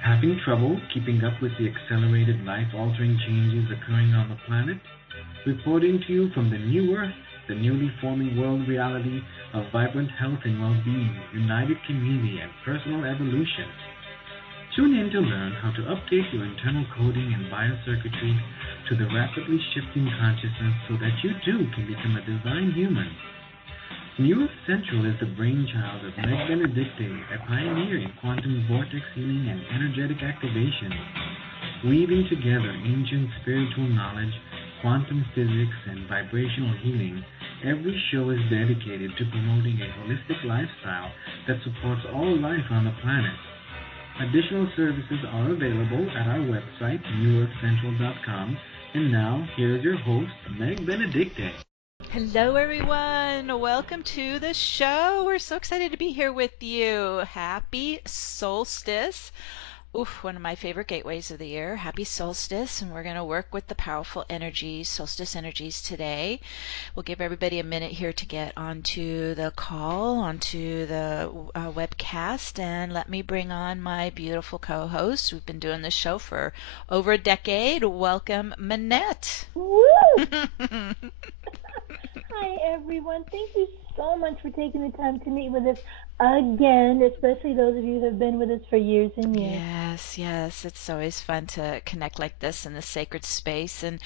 Having trouble keeping up with the accelerated life-altering changes occurring on the planet? Reporting to you from the new Earth, the newly forming world reality of vibrant health and well-being, united community, and personal evolution. Tune in to learn how to update your internal coding and biocircuitry to the rapidly shifting consciousness so that you too can become a divine human. New Earth Central is the brainchild of Meg Benedicte, a pioneer in quantum vortex healing and energetic activation. Weaving together ancient spiritual knowledge, quantum physics, and vibrational healing, every show is dedicated to promoting a holistic lifestyle that supports all life on the planet. Additional services are available at our website, newearthcentral.com. And now, here's your host, Meg Benedicte. Hello, everyone. Welcome to the show. We're so excited to be here with you. Happy Solstice. Oof, one of my favorite gateways of the year. Happy Solstice. And we're going to work with the powerful energies, solstice energies today. We'll give everybody a minute here to get onto the call, onto the webcast, and let me bring on my beautiful co-host. We've been doing this show for over a decade. Welcome, Manette. Woo! Hi, everyone. Thank you so much for taking the time to meet with us again, especially those of you who have been with us for years and years. Yes. It's always fun to connect like this in the sacred space. And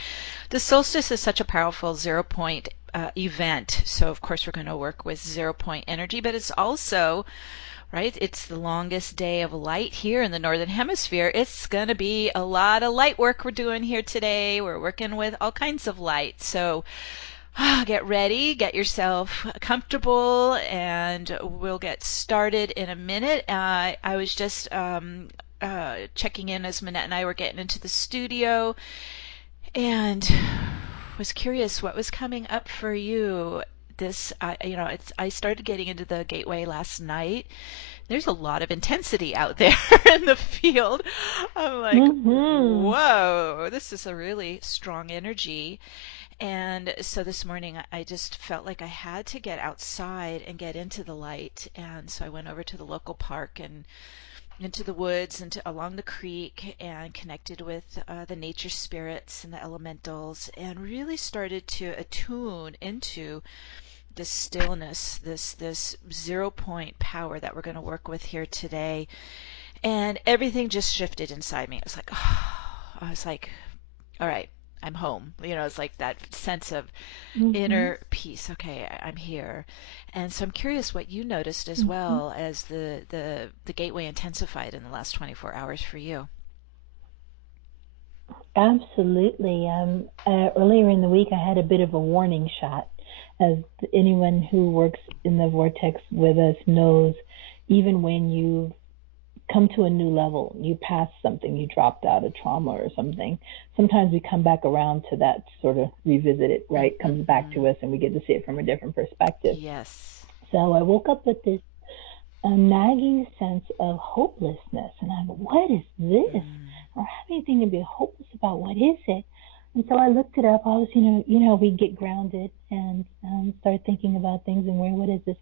the solstice is such a powerful 0 point event. So, of course, we're going to work with 0 point energy, but it's also, right, it's the longest day of light here in the Northern Hemisphere. It's going to be a lot of light work we're doing here today. We're working with all kinds of light. So, get ready, get yourself comfortable, and we'll get started in a minute. I was just checking in as Manette and I were getting into the studio, and was curious what was coming up for you. I started getting into the gateway last night. There's a lot of intensity out there in the field. I'm like, whoa, this is a really strong energy. And so this morning I just felt like I had to get outside and get into the light. And so I went over to the local park and into the woods and along the creek and connected with the nature spirits and the elementals and really started to attune into this stillness, this 0 point power that we're going to work with here today. And everything just shifted inside me. I was like, all right, I'm home. It's like that sense of inner peace. Okay, I'm here. And so I'm curious what you noticed as well as the gateway intensified in the last 24 hours for you. Absolutely. Earlier in the week, I had a bit of a warning shot. As anyone who works in the vortex with us knows, even when you come to a new level, you pass something, you dropped out of trauma or something, sometimes we come back around to that, sort of revisit it, right? It comes back to us and we get to see it from a different perspective. Yes. So I woke up with this nagging sense of hopelessness, and I'm like, what is this? I don't have anything to be hopeless about. What is it? And so I looked it up. I was, we get grounded and start thinking about things and what is this?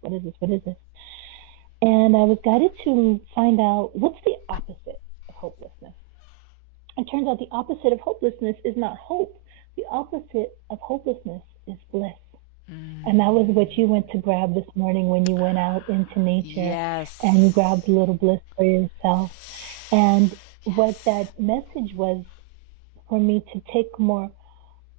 And I was guided to find out what's the opposite of hopelessness. It turns out the opposite of hopelessness is not hope. The opposite of hopelessness is bliss. And that was what you went to grab this morning when you went out into nature. Yes. And you grabbed a little bliss for yourself. And what that message was for me to take more,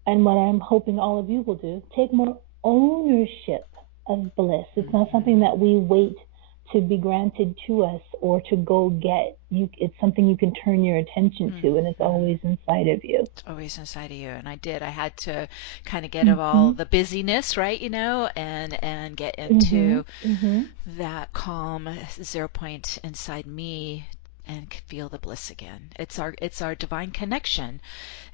and what I'm hoping all of you will do, take more ownership of bliss. It's not something that we wait to be granted to us or to go get. It's something you can turn your attention to, and it's always inside of you. It's always inside of you. And I had to kind of get of all the busyness, right, and get into that calm 0 point inside me and feel the bliss again. It's our divine connection.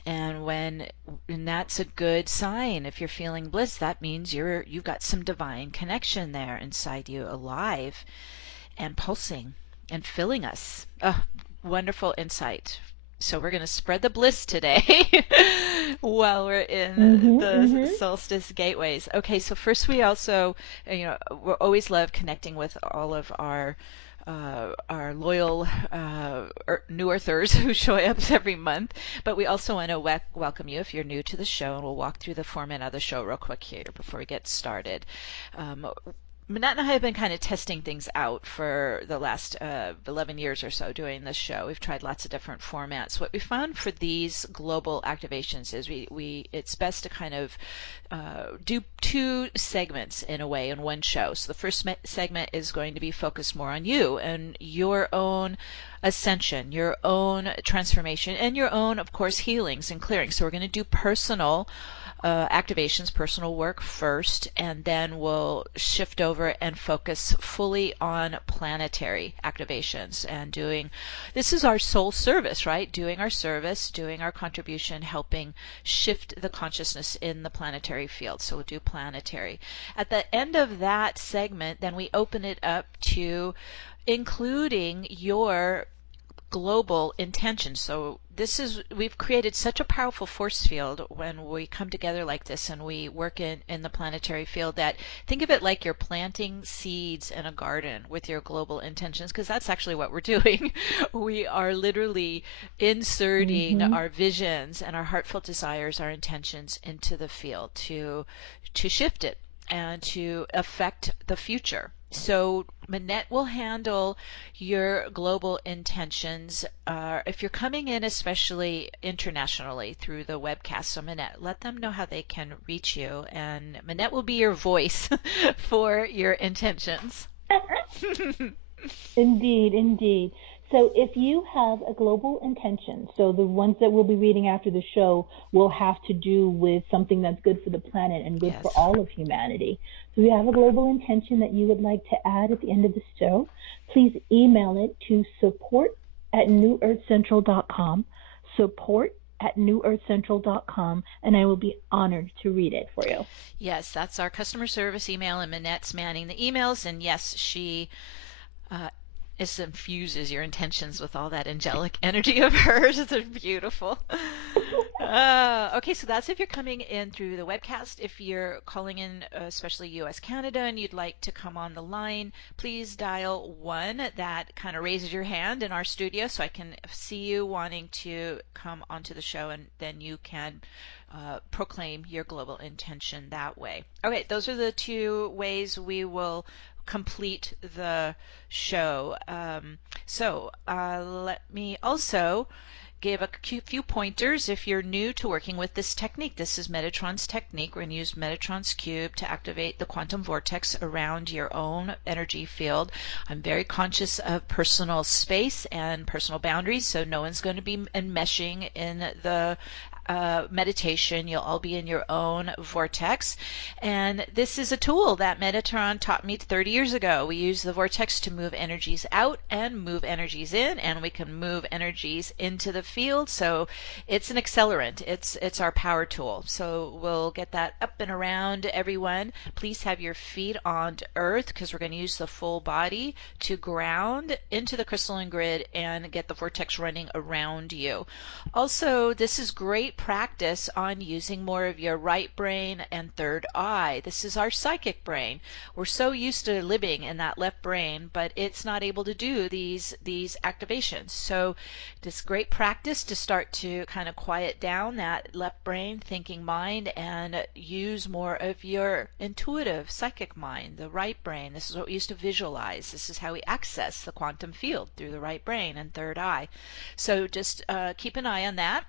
And that's a good sign. If you're feeling bliss, that means you've got some divine connection there inside you, alive and pulsing and filling us. Oh, wonderful insight. So we're going to spread the bliss today while we're in the solstice gateways. Okay, so first we also, we always love connecting with all of our our loyal new earthers who show up every month. But we also want to welcome you if you're new to the show, and we'll walk through the format of the show real quick here before we get started. Manette and I have been kind of testing things out for the last 11 years or so doing this show. We've tried lots of different formats. What we found for these global activations is it's best to kind of do two segments in a way in one show. So the first segment is going to be focused more on you and your own ascension, your own transformation, and your own, of course, healings and clearings. So we're going to do personal activations, personal work first, and then we'll shift over and focus fully on planetary activations and this is our soul service, right? Doing our service, doing our contribution, helping shift the consciousness in the planetary field. So we'll do planetary. At the end of that segment, then we open it up to including your global intention. So we've created such a powerful force field when we come together like this and we work in the planetary field, that think of it like you're planting seeds in a garden with your global intentions, because that's actually what we're doing. We are literally inserting our visions and our heartfelt desires, our intentions into the field to shift it and to affect the future. So Manette will handle your global intentions. If you're coming in, especially internationally through the webcast, so Manette, let them know how they can reach you, and Manette will be your voice for your intentions. Indeed, indeed. So if you have a global intention, so the ones that we'll be reading after the show will have to do with something that's good for the planet and good for all of humanity. So if you have a global intention that you would like to add at the end of the show, please email it to support@newearthcentral.com, support@newearthcentral.com, and I will be honored to read it for you. Yes, that's our customer service email, and Manette's manning the emails, and yes, she infuses your intentions with all that angelic energy of hers. It's beautiful. Okay, so that's if you're coming in through the webcast. If you're calling in, especially US, Canada, and you'd like to come on the line, please dial 1. That kind of raises your hand in our studio so I can see you wanting to come onto the show, and then you can proclaim your global intention that way. Okay, those are the two ways we will complete the show. Let me also give a few pointers if you're new to working with this technique. This is Metatron's technique. We're going to use Metatron's cube to activate the quantum vortex around your own energy field. I'm very conscious of personal space and personal boundaries, so no one's going to be enmeshing in the meditation. You'll all be in your own vortex. And this is a tool that Metatron taught me 30 years ago. We use the vortex to move energies out and move energies in, and we can move energies into the field. So it's an accelerant. It's our power tool. So we'll get that up and around everyone. Please have your feet on earth, because we're going to use the full body to ground into the crystalline grid and get the vortex running around you. Also, this is great practice on using more of your right brain and third eye. This is our psychic brain. We're so used to living in that left brain, but it's not able to do these activations. So this great practice to start to kind of quiet down that left brain thinking mind and use more of your intuitive psychic mind, the right brain. This is what we used to visualize. This is how we access the quantum field, through the right brain and third eye. So just keep an eye on that.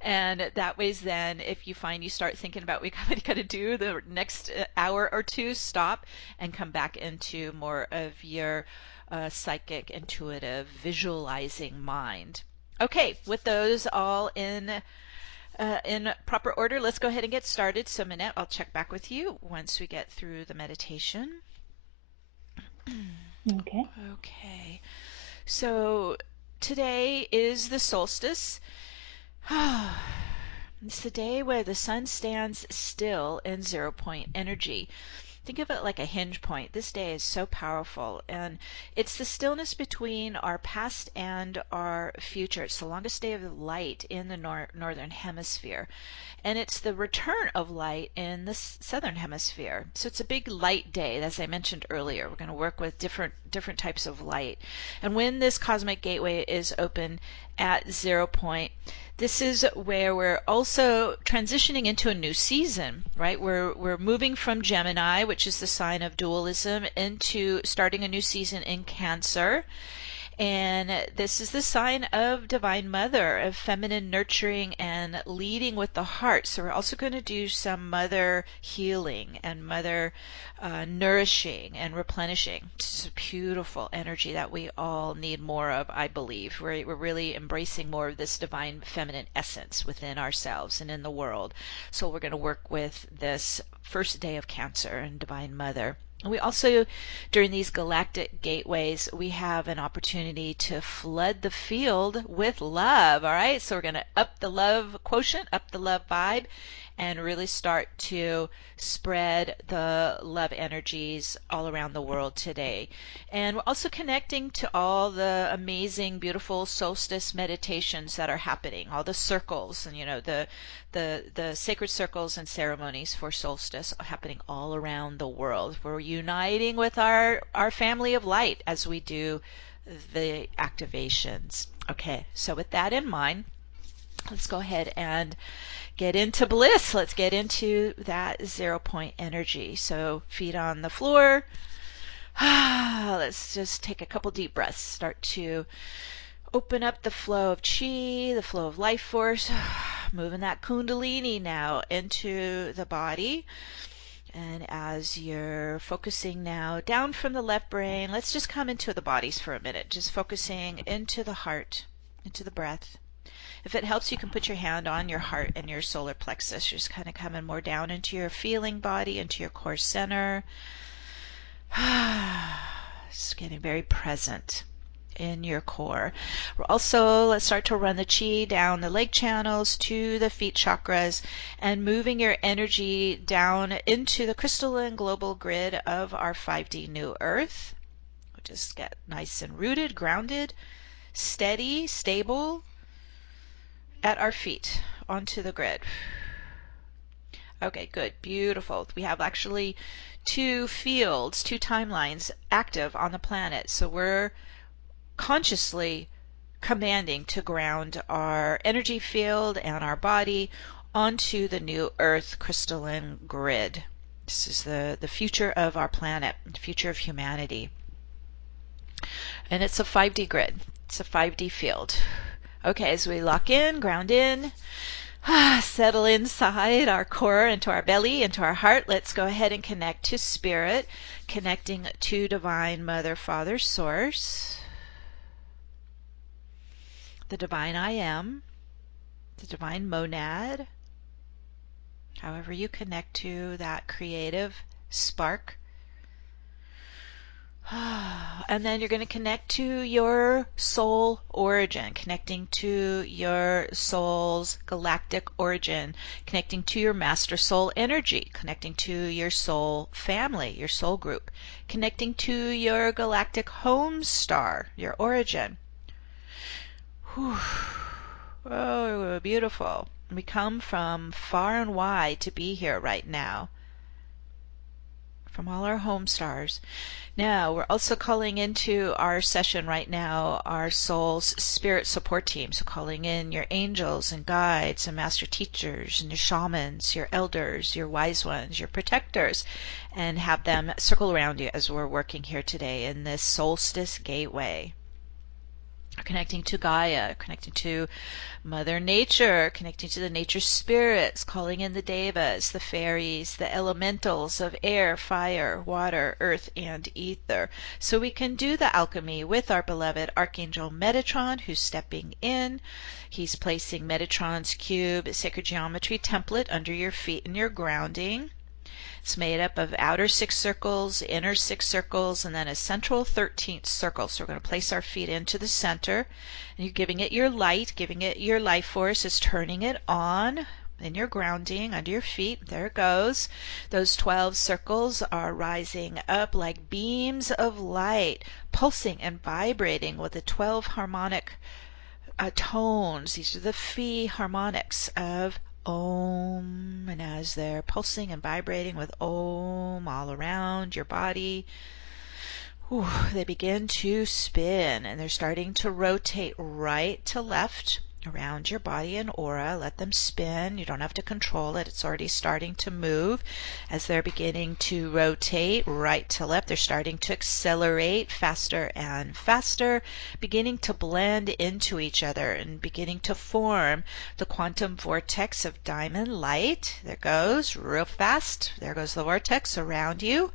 And that way then, if you find you start thinking about what you got to do the next hour or two, stop and come back into more of your psychic, intuitive, visualizing mind. Okay, with those all in proper order, let's go ahead and get started. So Manette, I'll check back with you once we get through the meditation. Okay. Okay. So today is the solstice. It's the day where the sun stands still in 0 point energy. Think of it like a hinge point. This day is so powerful, and it's the stillness between our past and our future. It's the longest day of light in the northern hemisphere, and it's the return of light in the southern hemisphere. So it's a big light day, as I mentioned earlier. We're going to work with different different types of light. And when this cosmic gateway is open at 0 point, this is where we're also transitioning into a new season, right? We're moving from Gemini, which is the sign of dualism, into starting a new season in Cancer. And this is the sign of Divine Mother, of feminine nurturing and leading with the heart. So we're also going to do some mother healing and mother nourishing and replenishing. It's a beautiful energy that we all need more of, I believe. We're really embracing more of this divine feminine essence within ourselves and in the world. So we're going to work with this first day of Cancer and Divine Mother. We also, during these galactic gateways, we have an opportunity to flood the field with love, all right? So we're going to up the love quotient, up the love vibe, and really start to spread the love energies all around the world today. And we're also connecting to all the amazing, beautiful solstice meditations that are happening, all the circles and, the sacred circles and ceremonies for solstice are happening all around the world. We're uniting with our family of light as we do the activations. Okay, so with that in mind, let's go ahead and get into bliss. Let's get into that 0 point energy. So feet on the floor. Let's just take a couple deep breaths. Start to open up the flow of chi, the flow of life force, moving that kundalini now into the body. And as you're focusing now down from the left brain, let's just come into the bodies for a minute, just focusing into the heart, into the breath. If it helps, you can put your hand on your heart and your solar plexus. You're just kind of coming more down into your feeling body, into your core center. Just getting very present in your core. We're also, let's start to run the chi down the leg channels to the feet chakras and moving your energy down into the crystalline global grid of our 5D new earth. We'll just get nice and rooted, grounded, steady, stable at our feet onto the grid. Okay, good, beautiful. We have actually two fields, two timelines active on the planet. So we're consciously commanding to ground our energy field and our body onto the new earth crystalline grid. This is the future of our planet, the future of humanity. And it's a 5D grid. It's a 5D field. Okay, as we lock in, ground in, settle inside our core, into our belly, into our heart, let's go ahead and connect to spirit, connecting to Divine Mother, Father, Source, the Divine I Am, the Divine Monad, however you connect to that creative spark. And then you're going to connect to your soul origin, connecting to your soul's galactic origin, connecting to your master soul energy, connecting to your soul family, your soul group, connecting to your galactic home star, your origin. Whew. Oh, beautiful. We come from far and wide to be here right now, from all our home stars. Now, we're also calling into our session right now our soul's spirit support team. So calling in your angels and guides and master teachers and your shamans, your elders, your wise ones, your protectors, and have them circle around you as we're working here today in this solstice gateway. Connecting to Gaia, connecting to Mother Nature, connecting to the nature spirits, calling in the devas, the fairies, the elementals of air, fire, water, earth, and ether. So we can do the alchemy with our beloved Archangel Metatron, who's stepping in. He's placing Metatron's cube sacred geometry template under your feet and your grounding. It's made up of outer 6 circles, inner 6 circles, and then a central 13th circle. So we're going to place our feet into the center. And you're giving it your light, giving it your life force. It's turning it on in your grounding under your feet. There it goes. Those 12 circles are rising up like beams of light, pulsing and vibrating with the 12 harmonic tones. These are the phi harmonics of Om, and as they're pulsing and vibrating with Om all around your body, Whew, they begin to spin, and they're starting to rotate right to left around your body and aura. Let them spin. You don't have to control it. It's already starting to move. As they're beginning to rotate right to left, they're starting to accelerate faster and faster, beginning to blend into each other and beginning to form the quantum vortex of diamond light. There goes, real fast. There goes the vortex around you.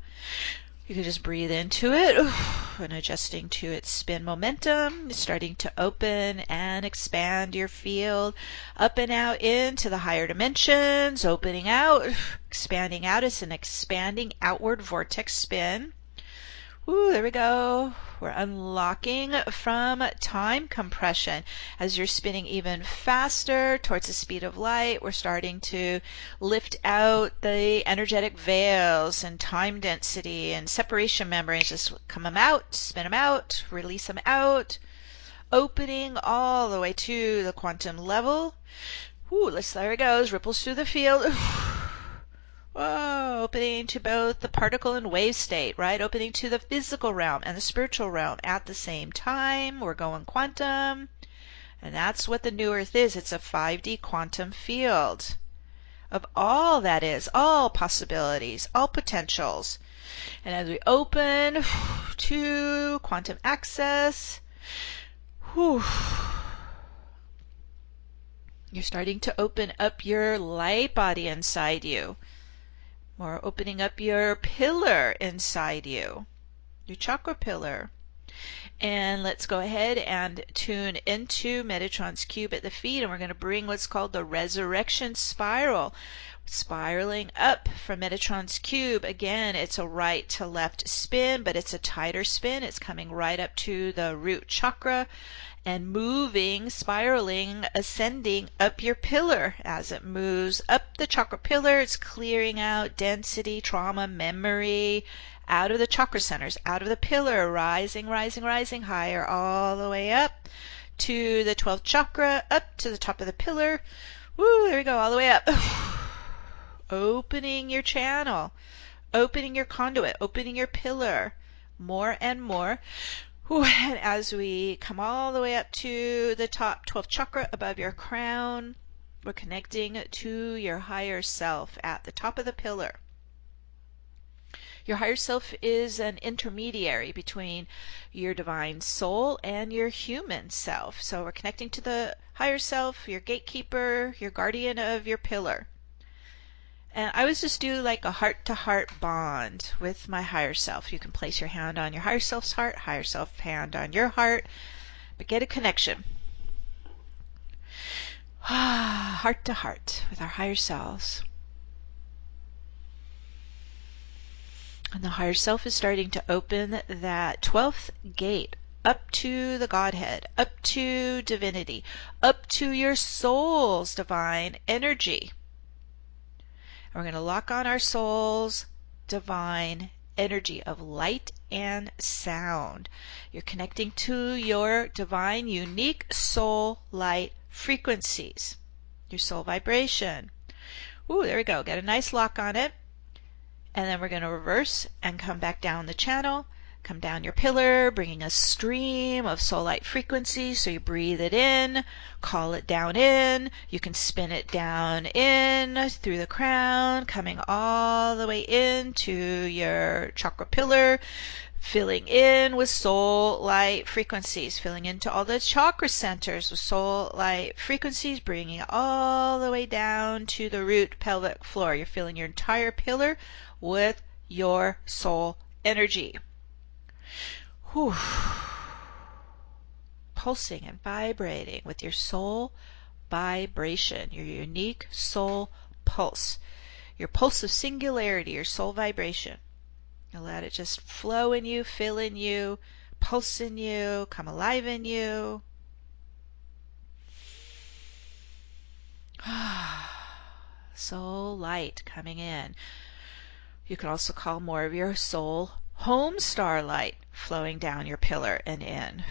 You can just breathe into it and adjusting to its spin momentum, starting to open and expand your field up and out into the higher dimensions, opening out, expanding out. It's an expanding outward vortex spin. Ooh, there we go. We're unlocking from time compression. As you're spinning even faster towards the speed of light, we're starting to lift out the energetic veils and time density and separation membranes. Just come them out, spin them out, release them out, opening all the way to the quantum level. Ooh, there it goes. Ripples through the field. Whoa, opening to both the particle and wave state, right? Opening to the physical realm and the spiritual realm at the same time. We're going quantum. And that's what the new earth is. It's a 5D quantum field of all that is, all possibilities, all potentials. And as we open to quantum access, whew, you're starting to open up your light body inside you. More opening up your pillar inside you, your chakra pillar. And let's go ahead and tune into Metatron's cube at the feet, and we're going to bring what's called the resurrection spiral. Spiraling up from Metatron's cube. Again, it's a right to left spin, but it's a tighter spin. It's coming right up to the root chakra and moving, spiraling, ascending up your pillar. As it moves up the chakra pillar, it's clearing out density, trauma, memory, out of the chakra centers, out of the pillar, rising, rising, rising higher, all the way up to the 12th chakra, up to the top of the pillar. Woo, there we go, all the way up. Opening your channel, opening your conduit, opening your pillar, more and more. And as we come all the way up to the top 12th chakra above your crown, we're connecting to your higher self at the top of the pillar. Your higher self is an intermediary between your divine soul and your human self. So we're connecting to the higher self, your gatekeeper, your guardian of your pillar. And I always just do like a heart-to-heart bond with my higher self. You can place your hand on your higher self's heart, higher self hand on your heart, but get a connection. Heart to heart with our higher selves. And the higher self is starting to open that 12th gate up to the Godhead, up to divinity, up to your soul's divine energy. And we're going to lock on our soul's divine energy of light and sound. You're connecting to your divine, unique soul light frequencies, your soul vibration. Ooh, there we go. Get a nice lock on it. And then we're going to reverse and come back down the channel, come down your pillar, bringing a stream of soul light frequency. So you breathe it in, call it down in. You can spin it down in through the crown, coming all the way into your chakra pillar, filling in with soul light frequencies, filling into all the chakra centers with soul light frequencies, bringing it all the way down to the root pelvic floor. You're filling your entire pillar with your soul energy. Whew. Pulsing and vibrating with your soul vibration, your unique soul pulse, your pulse of singularity, your soul vibration. You let it just flow in you, fill in you, pulse in you, come alive in you. Soul light coming in. You can also call more of your soul home star light flowing down your pillar and in.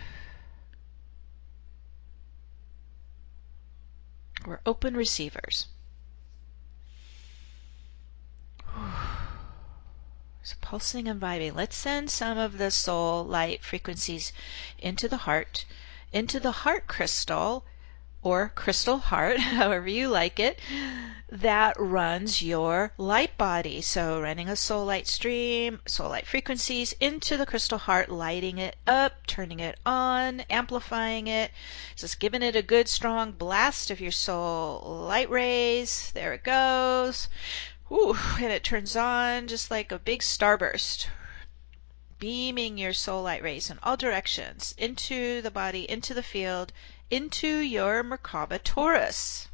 We're open receivers. So pulsing and vibing. Let's send some of the soul light frequencies into the heart crystal, or crystal heart, however you like it, that runs your light body. So running a soul light stream, soul light frequencies into the crystal heart, lighting it up, turning it on, amplifying it, just giving it a good strong blast of your soul light rays. There it goes. Ooh, and it turns on just like a big starburst, beaming your soul light rays in all directions, into the body, into the field, into your Merkaba torus.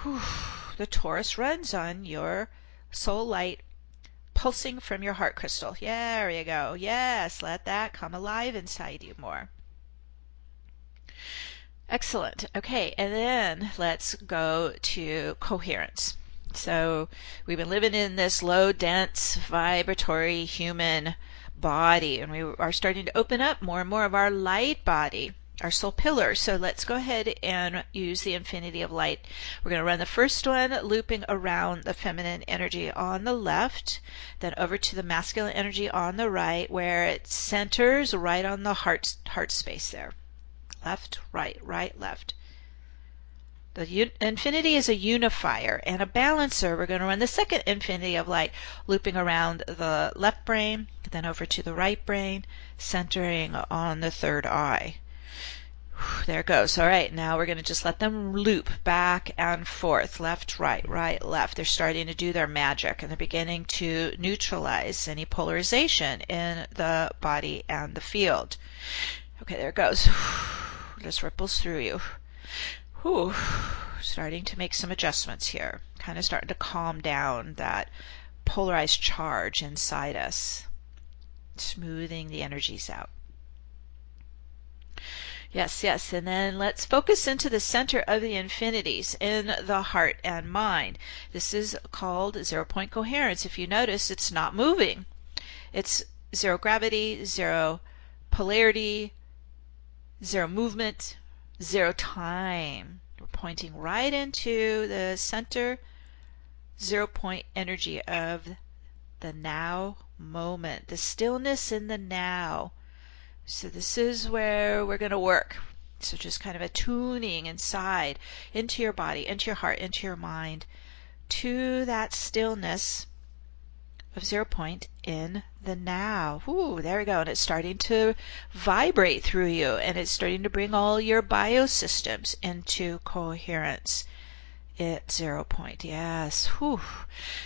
Whew. The torus runs on your soul light pulsing from your heart crystal. Yeah, there you go. Yes, let that come alive inside you more. Excellent. Okay, and then let's go to coherence. So we've been living in this low, dense, vibratory human body, and we are starting to open up more and more of our light body, our soul pillar. So let's go ahead and use the infinity of light. We're going to run the first one looping around the feminine energy on the left, then over to the masculine energy on the right, where it centers right on the heart space there. Left, right, right, left. The infinity is a unifier and a balancer. We're going to run the second infinity of light, looping around the left brain, then over to the right brain, centering on the third eye. There it goes. All right, now we're going to just let them loop back and forth, left, right, right, left. They're starting to do their magic, and they're beginning to neutralize any polarization in the body and the field. Okay, there it goes. Just ripples through you. Whew. Starting to make some adjustments here. Kind of starting to calm down that polarized charge inside us. Smoothing the energies out. Yes, yes. And then let's focus into the center of the infinities in the heart and mind. This is called zero-point coherence. If you notice, it's not moving. It's zero gravity, zero polarity, zero movement, zero time. We're pointing right into the center, 0-point energy of the now moment, the stillness in the now. So this is where we're going to work. So just kind of a tuning inside, into your body, into your heart, into your mind, to that stillness of 0-point in the now. Ooh, there we go. And it's starting to vibrate through you, and it's starting to bring all your biosystems into coherence at 0-point. Yes. Whew.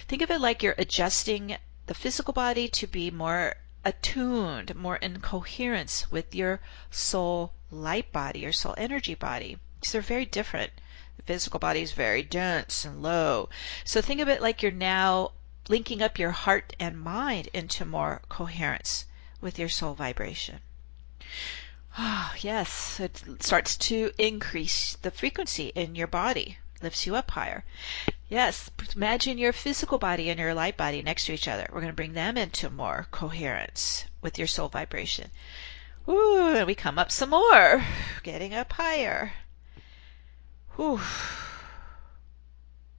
Think of it like you're adjusting the physical body to be more attuned, more in coherence with your soul light body, your soul energy body. Because they're very different. The physical body is very dense and low. So think of it like you're now linking up your heart and mind into more coherence with your soul vibration. Ah, yes, it starts to increase the frequency in your body, lifts you up higher. Yes, imagine your physical body and your light body next to each other. We're going to bring them into more coherence with your soul vibration. Ooh, and we come up some more, getting up higher. Ooh.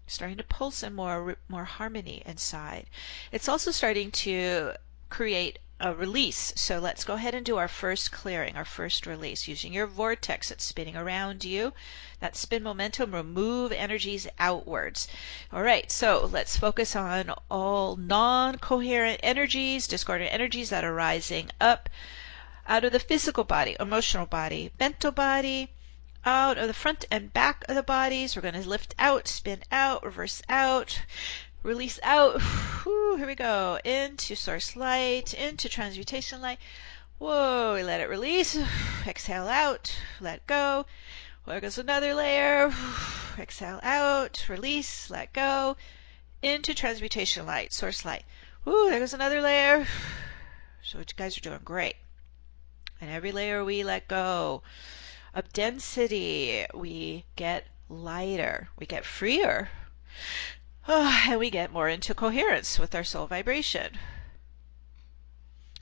Starting to pulse in more harmony inside. It's also starting to create a release. So let's go ahead and do our first clearing, our first release, using your vortex that's spinning around you. That spin momentum will move energies outwards. All right, so let's focus on all non-coherent energies, discordant energies that are rising up out of the physical body, emotional body, mental body, out of the front and back of the bodies. We're going to lift out, spin out, reverse out, release out. Whew, here we go. Into source light, into transmutation light. Whoa, we let it release. Exhale out, let go. There goes another layer. Exhale out, release, let go. Into transmutation light, source light. Woo, there goes another layer. So you guys are doing great. And every layer we let go of density, we get lighter, we get freer, and we get more into coherence with our soul vibration.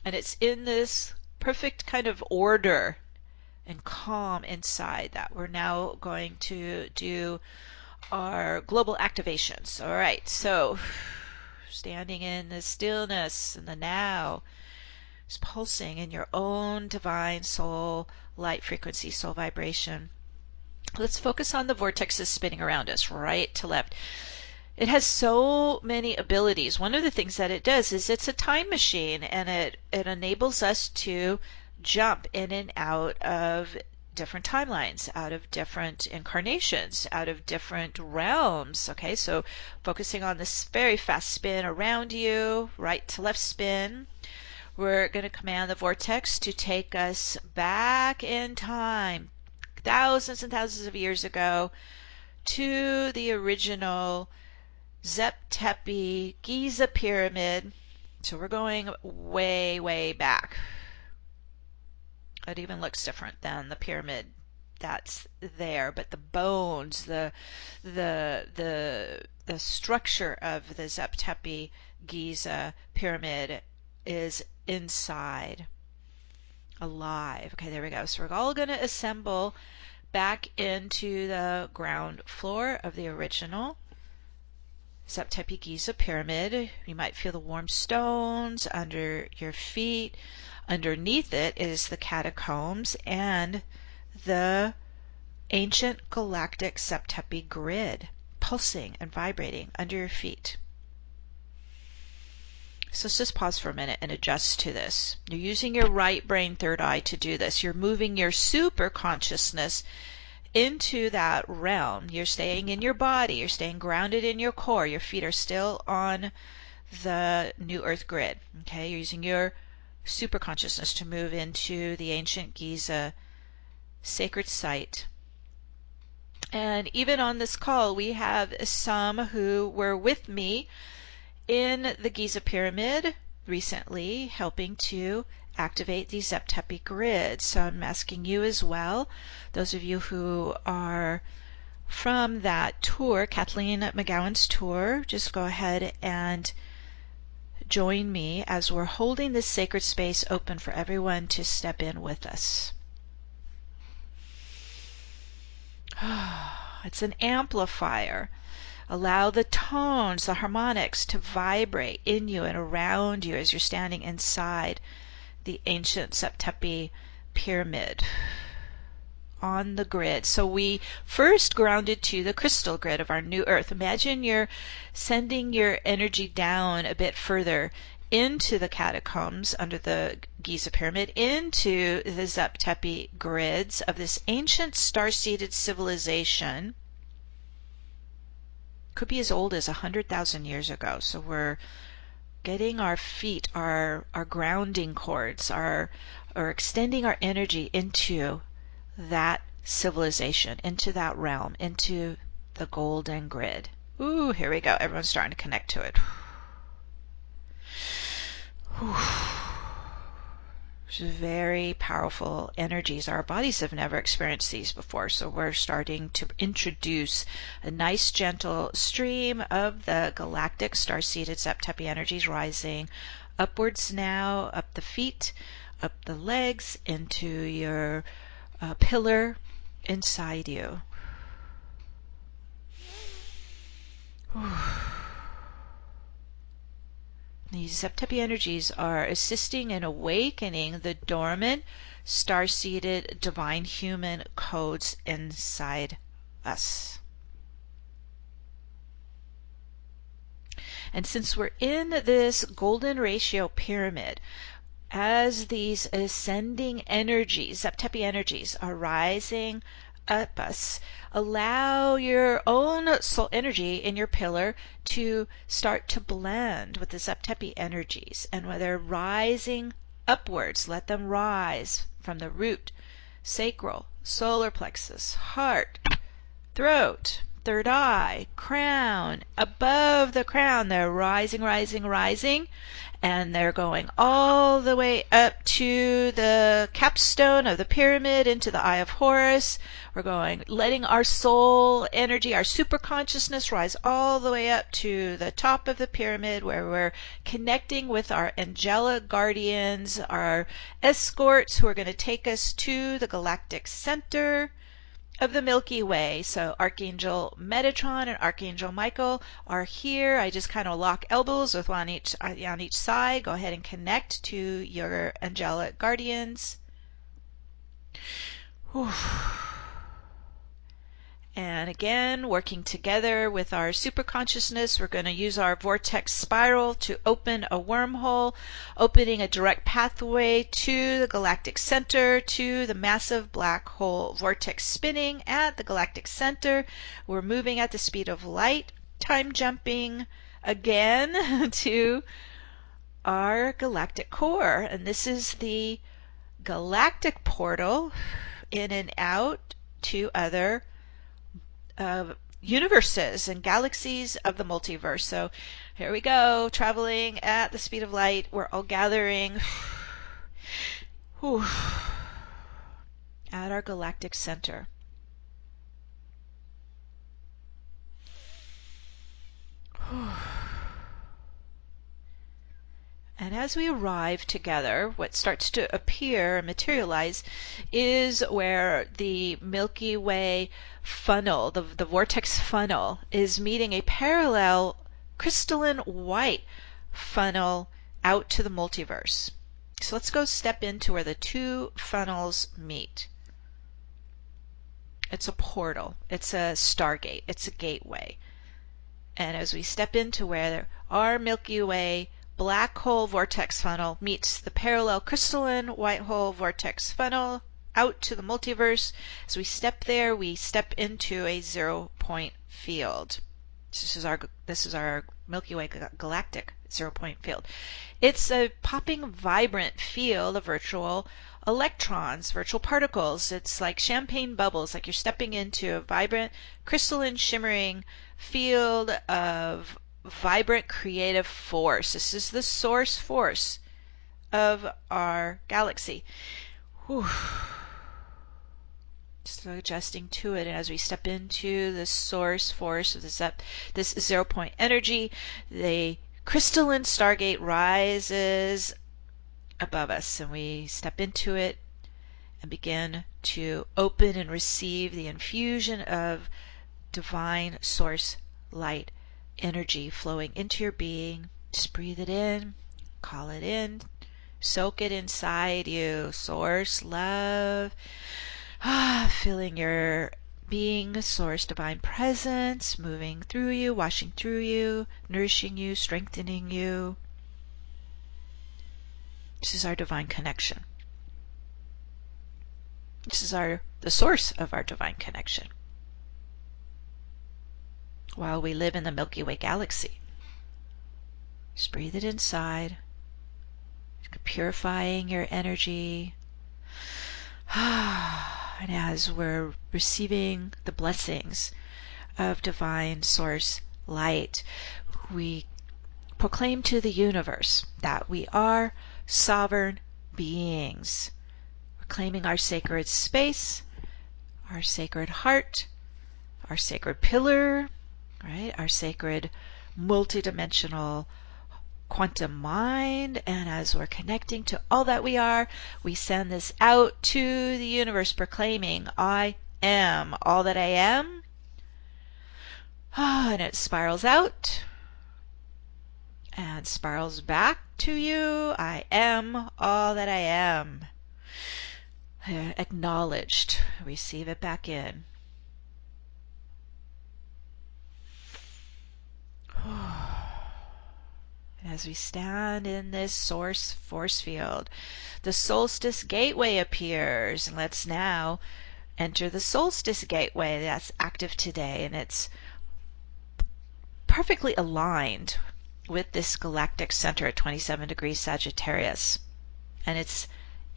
And it's in this perfect kind of order and calm inside that we're now going to do our global activations. All right, so standing in the stillness and the now, just pulsing in your own divine soul light frequency, soul vibration. Let's focus on the vortexes spinning around us, right to left. It has so many abilities. One of the things that it does is it's a time machine, and it enables us to jump in and out of different timelines, out of different incarnations, out of different realms. Okay, so focusing on this very fast spin around you, right to left spin, we're going to command the vortex to take us back in time, thousands and thousands of years ago, to the original Zep-Tepi Giza pyramid. So we're going way, way back. It even looks different than the pyramid that's there, but the bones, the structure of the Zep-Tepi Giza pyramid is inside, alive. Okay, there we go. So we're all going to assemble back into the ground floor of the original Zep-Tepi Giza pyramid. You might feel the warm stones under your feet. Underneath it is the catacombs and the ancient galactic Zep-Tepi grid pulsing and vibrating under your feet. So let's just pause for a minute and adjust to this. You're using your right brain third eye to do this. You're moving your super consciousness into that realm. You're staying in your body. You're staying grounded in your core. Your feet are still on the new earth grid. Okay, you're using your super consciousness to move into the ancient Giza sacred site. And even on this call, we have some who were with me in the Giza pyramid recently, helping to activate the Zep-Tepi grid. So I'm asking you as well, those of you who are from that tour, Kathleen McGowan's tour, just go ahead and join me as we're holding this sacred space open for everyone to step in with us. It's an amplifier. Allow the tones, the harmonics, to vibrate in you and around you as you're standing inside the ancient Zep-Tepi pyramid on the grid. So we first grounded to the crystal grid of our new earth. Imagine you're sending your energy down a bit further into the catacombs under the Giza pyramid, into the Zep-Tepi grids of this ancient star-seeded civilization. Could be as old as 100,000 years ago. So we're getting our feet, our grounding cords, or extending our energy into that civilization, into that realm, into the golden grid. Ooh, here we go. Everyone's starting to connect to it. Very powerful energies. Our bodies have never experienced these before, so we're starting to introduce a nice gentle stream of the galactic star-seeded Zep-Tepi energies rising upwards now, up the feet, up the legs, into your pillar inside you. These Zep-Tepi energies are assisting in awakening the dormant, star-seeded, divine human codes inside us. And since we're in this golden ratio pyramid, as these ascending energies, Zep-Tepi energies, are rising up us, allow your own soul energy in your pillar to start to blend with the Zep-Tepi energies. And when they're rising upwards, let them rise from the root, sacral, solar plexus, heart, throat, third eye, crown. Above the crown, they're rising, rising, rising, and they're going all the way up to the capstone of the pyramid, into the Eye of Horus. We're going, letting our soul energy, our super consciousness, rise all the way up to the top of the pyramid, where we're connecting with our angelic guardians, our escorts, who are going to take us to the galactic center, of the Milky Way. So Archangel Metatron and Archangel Michael are here. I just kind of lock elbows with one on each side. Go ahead and connect to your angelic guardians. Whew. And again, working together with our superconsciousness, we're going to use our vortex spiral to open a wormhole, opening a direct pathway to the galactic center, to the massive black hole vortex spinning at the galactic center. We're moving at the speed of light, time jumping again to our galactic core. And this is the galactic portal in and out to other universes and galaxies of the multiverse. So here we go, traveling at the speed of light. We're all gathering at our galactic center. And as we arrive together, what starts to appear and materialize is where the Milky Way funnel, the vortex funnel, is meeting a parallel crystalline white funnel out to the multiverse. So let's go step into where the two funnels meet. It's a portal, it's a stargate, it's a gateway. And as we step into where our Milky Way black hole vortex funnel meets the parallel crystalline white hole vortex funnel out to the multiverse, as we step there, we step into a 0-point field. This is our Milky Way galactic 0-point field. It's a popping, vibrant field of virtual electrons, virtual particles. It's like champagne bubbles, like you're stepping into a vibrant, crystalline, shimmering field of vibrant creative force. This is the source force of our galaxy. Whew. So adjusting to it, and as we step into the source force of this 0-point energy, the crystalline stargate rises above us, and we step into it and begin to open and receive the infusion of divine source light energy flowing into your being. Just breathe it in, call it in, soak it inside you. Source love, filling your being, source divine presence, moving through you, washing through you, nourishing you, strengthening you. This is our divine connection. This is the source of our divine connection. While we live in the Milky Way galaxy, just breathe it inside, purifying your energy. And as we're receiving the blessings of divine source light, we proclaim to the universe that we are sovereign beings. We're claiming our sacred space, our sacred heart, our sacred pillar, right? Our sacred multidimensional quantum mind. And as we're connecting to all that we are, we send this out to the universe proclaiming, I am all that I am. And it spirals out and spirals back to you. I am all that I am. Acknowledged. Receive it back in. As we stand in this source force field, the solstice gateway appears. And let's now enter the solstice gateway that's active today. And it's perfectly aligned with this galactic center at 27 degrees Sagittarius. And it's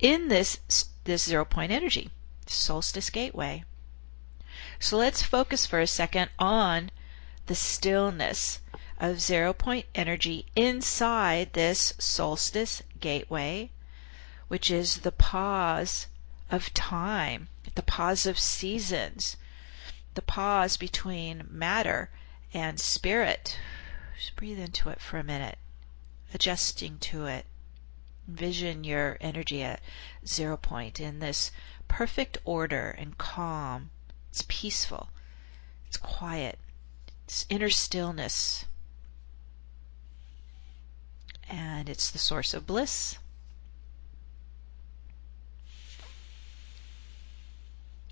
in this 0-point energy, solstice gateway. So let's focus for a second on the stillness of 0-point energy inside this solstice gateway, which is the pause of time, the pause of seasons, the pause between matter and spirit. Just breathe into it for a minute, adjusting to it. Envision your energy at 0 point in this perfect order and calm It's peaceful. It's quiet. It's inner stillness. And it's the source of bliss.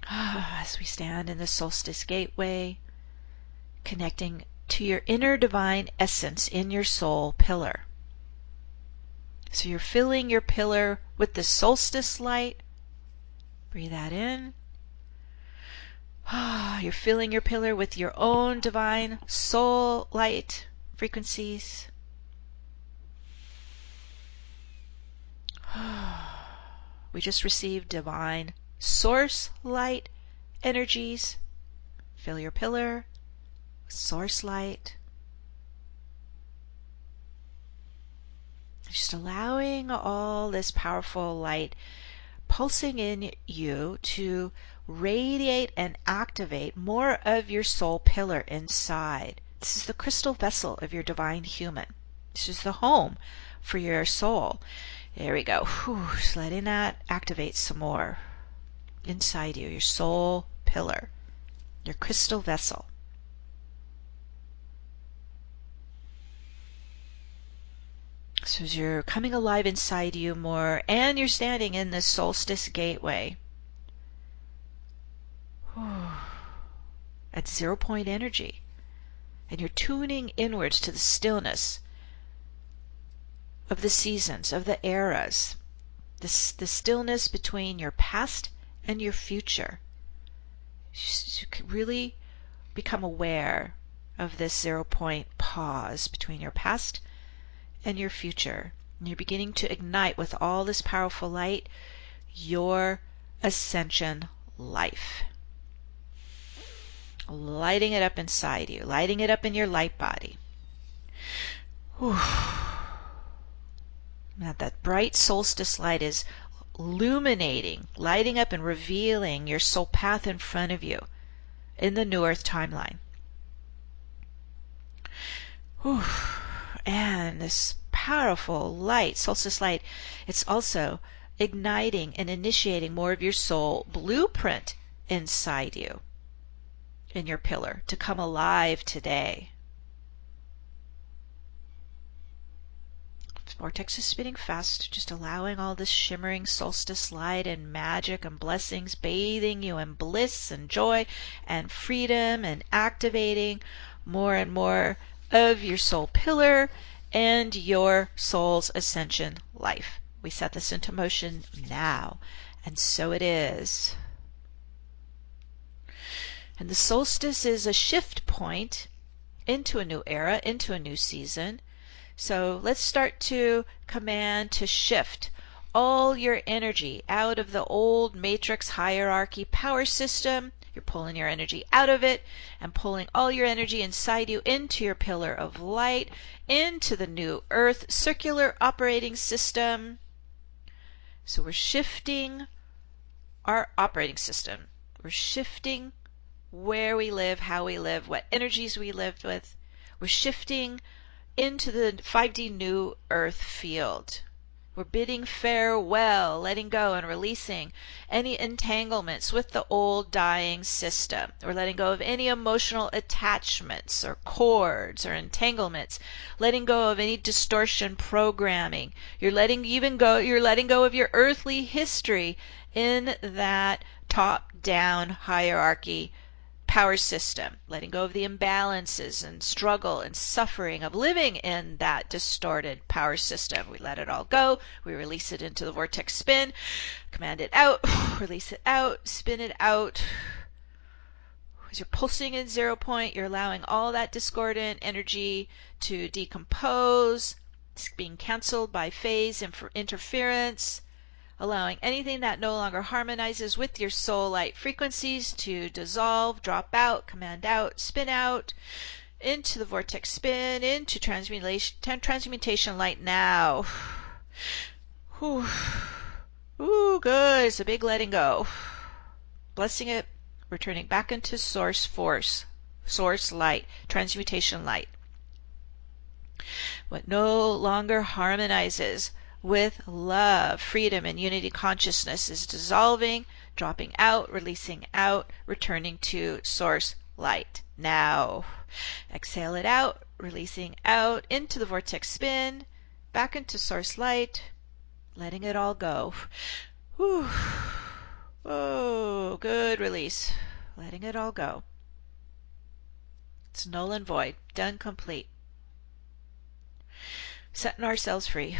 As we stand in the solstice gateway, connecting to your inner divine essence in your soul pillar. So you're filling your pillar with the solstice light. Breathe that in. You're filling your pillar with your own divine soul light frequencies. We just received divine source light energies. Fill your pillar with source light. Just allowing all this powerful light pulsing in you to radiate and activate more of your soul pillar inside. This is the crystal vessel of your divine human. This is the home for your soul. There we go. Just letting that activate some more inside you, your soul pillar, your crystal vessel. So as you're coming alive inside you more and you're standing in this solstice gateway, at 0 point energy, and you're tuning inwards to the stillness of the seasons, of the eras, the stillness between your past and your future. You can really become aware of this 0 point pause between your past and your future. And you're beginning to ignite with all this powerful light your ascension life. Lighting it up inside you, lighting it up in your light body. Now that bright solstice light is illuminating, lighting up and revealing your soul path in front of you in the New Earth timeline. And this powerful light, solstice light, it's also igniting and initiating more of your soul blueprint inside you, in your pillar, to come alive today. Vortex is spinning fast, just allowing all this shimmering solstice light and magic and blessings, bathing you in bliss and joy and freedom, and activating more and more of your soul pillar and your soul's ascension life. We set this into motion now, and so it is. And the solstice is a shift point into a new era, into a new season. So let's start to command to shift all your energy out of the old matrix hierarchy power system. You're pulling your energy out of it and pulling all your energy inside you into your pillar of light, into the new earth circular operating system. So we're shifting our operating system. We're shifting where we live, how we live, what energies we live with. We're shifting into the 5D New Earth field. We're bidding farewell, letting go and releasing any entanglements with the old dying system. We're letting go of any emotional attachments or cords or entanglements, letting go of any distortion programming. You're letting go of your earthly history in that top-down hierarchy power system, letting go of the imbalances and struggle and suffering of living in that distorted power system. We let it all go. We release it into the vortex spin, command it out, release it out, spin it out. As you're pulsing in 0 point, you're allowing all that discordant energy to decompose. It's being canceled by phase interference, allowing anything that no longer harmonizes with your soul light frequencies to dissolve, drop out, command out, spin out, into the vortex spin, into transmutation light now. Ooh, good. It's a big letting go. Blessing it, returning back into source force, source light, transmutation light. What no longer harmonizes with love, freedom, and unity consciousness is dissolving, dropping out, releasing out, returning to source light. Now, exhale it out, releasing out into the vortex spin, back into source light, letting it all go. Whew. Oh, good release. Letting it all go. It's null and void. Done, complete. Setting ourselves free.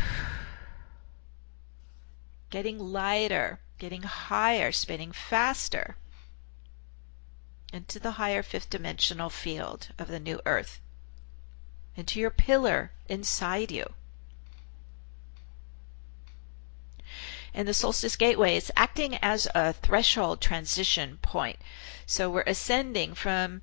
Getting lighter, getting higher, spinning faster into the higher fifth dimensional field of the new earth, into your pillar inside you. And the solstice gateway is acting as a threshold transition point. So we're ascending from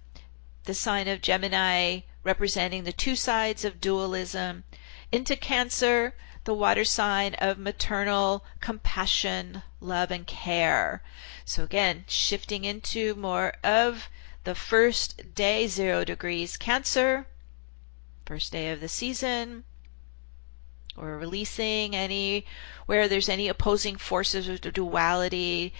the sign of Gemini, representing the two sides of dualism, into Cancer, the water sign of maternal compassion, love, and care. So again, shifting into more of the first day, 0 degrees Cancer, first day of the season. Or releasing any where there's any opposing forces or duality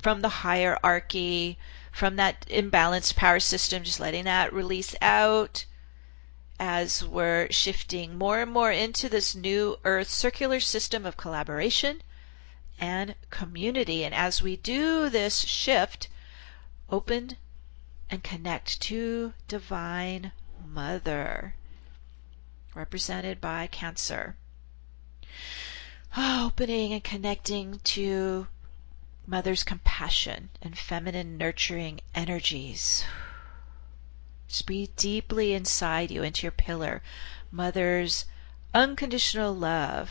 from the hierarchy, from that imbalanced power system, just letting that release out as we're shifting more and more into this new earth circular system of collaboration and community. And as we do this shift, open and connect to Divine Mother, represented by Cancer. Opening and connecting to Mother's compassion and feminine nurturing energies. Just breathe deeply inside you into your pillar. Mother's unconditional love,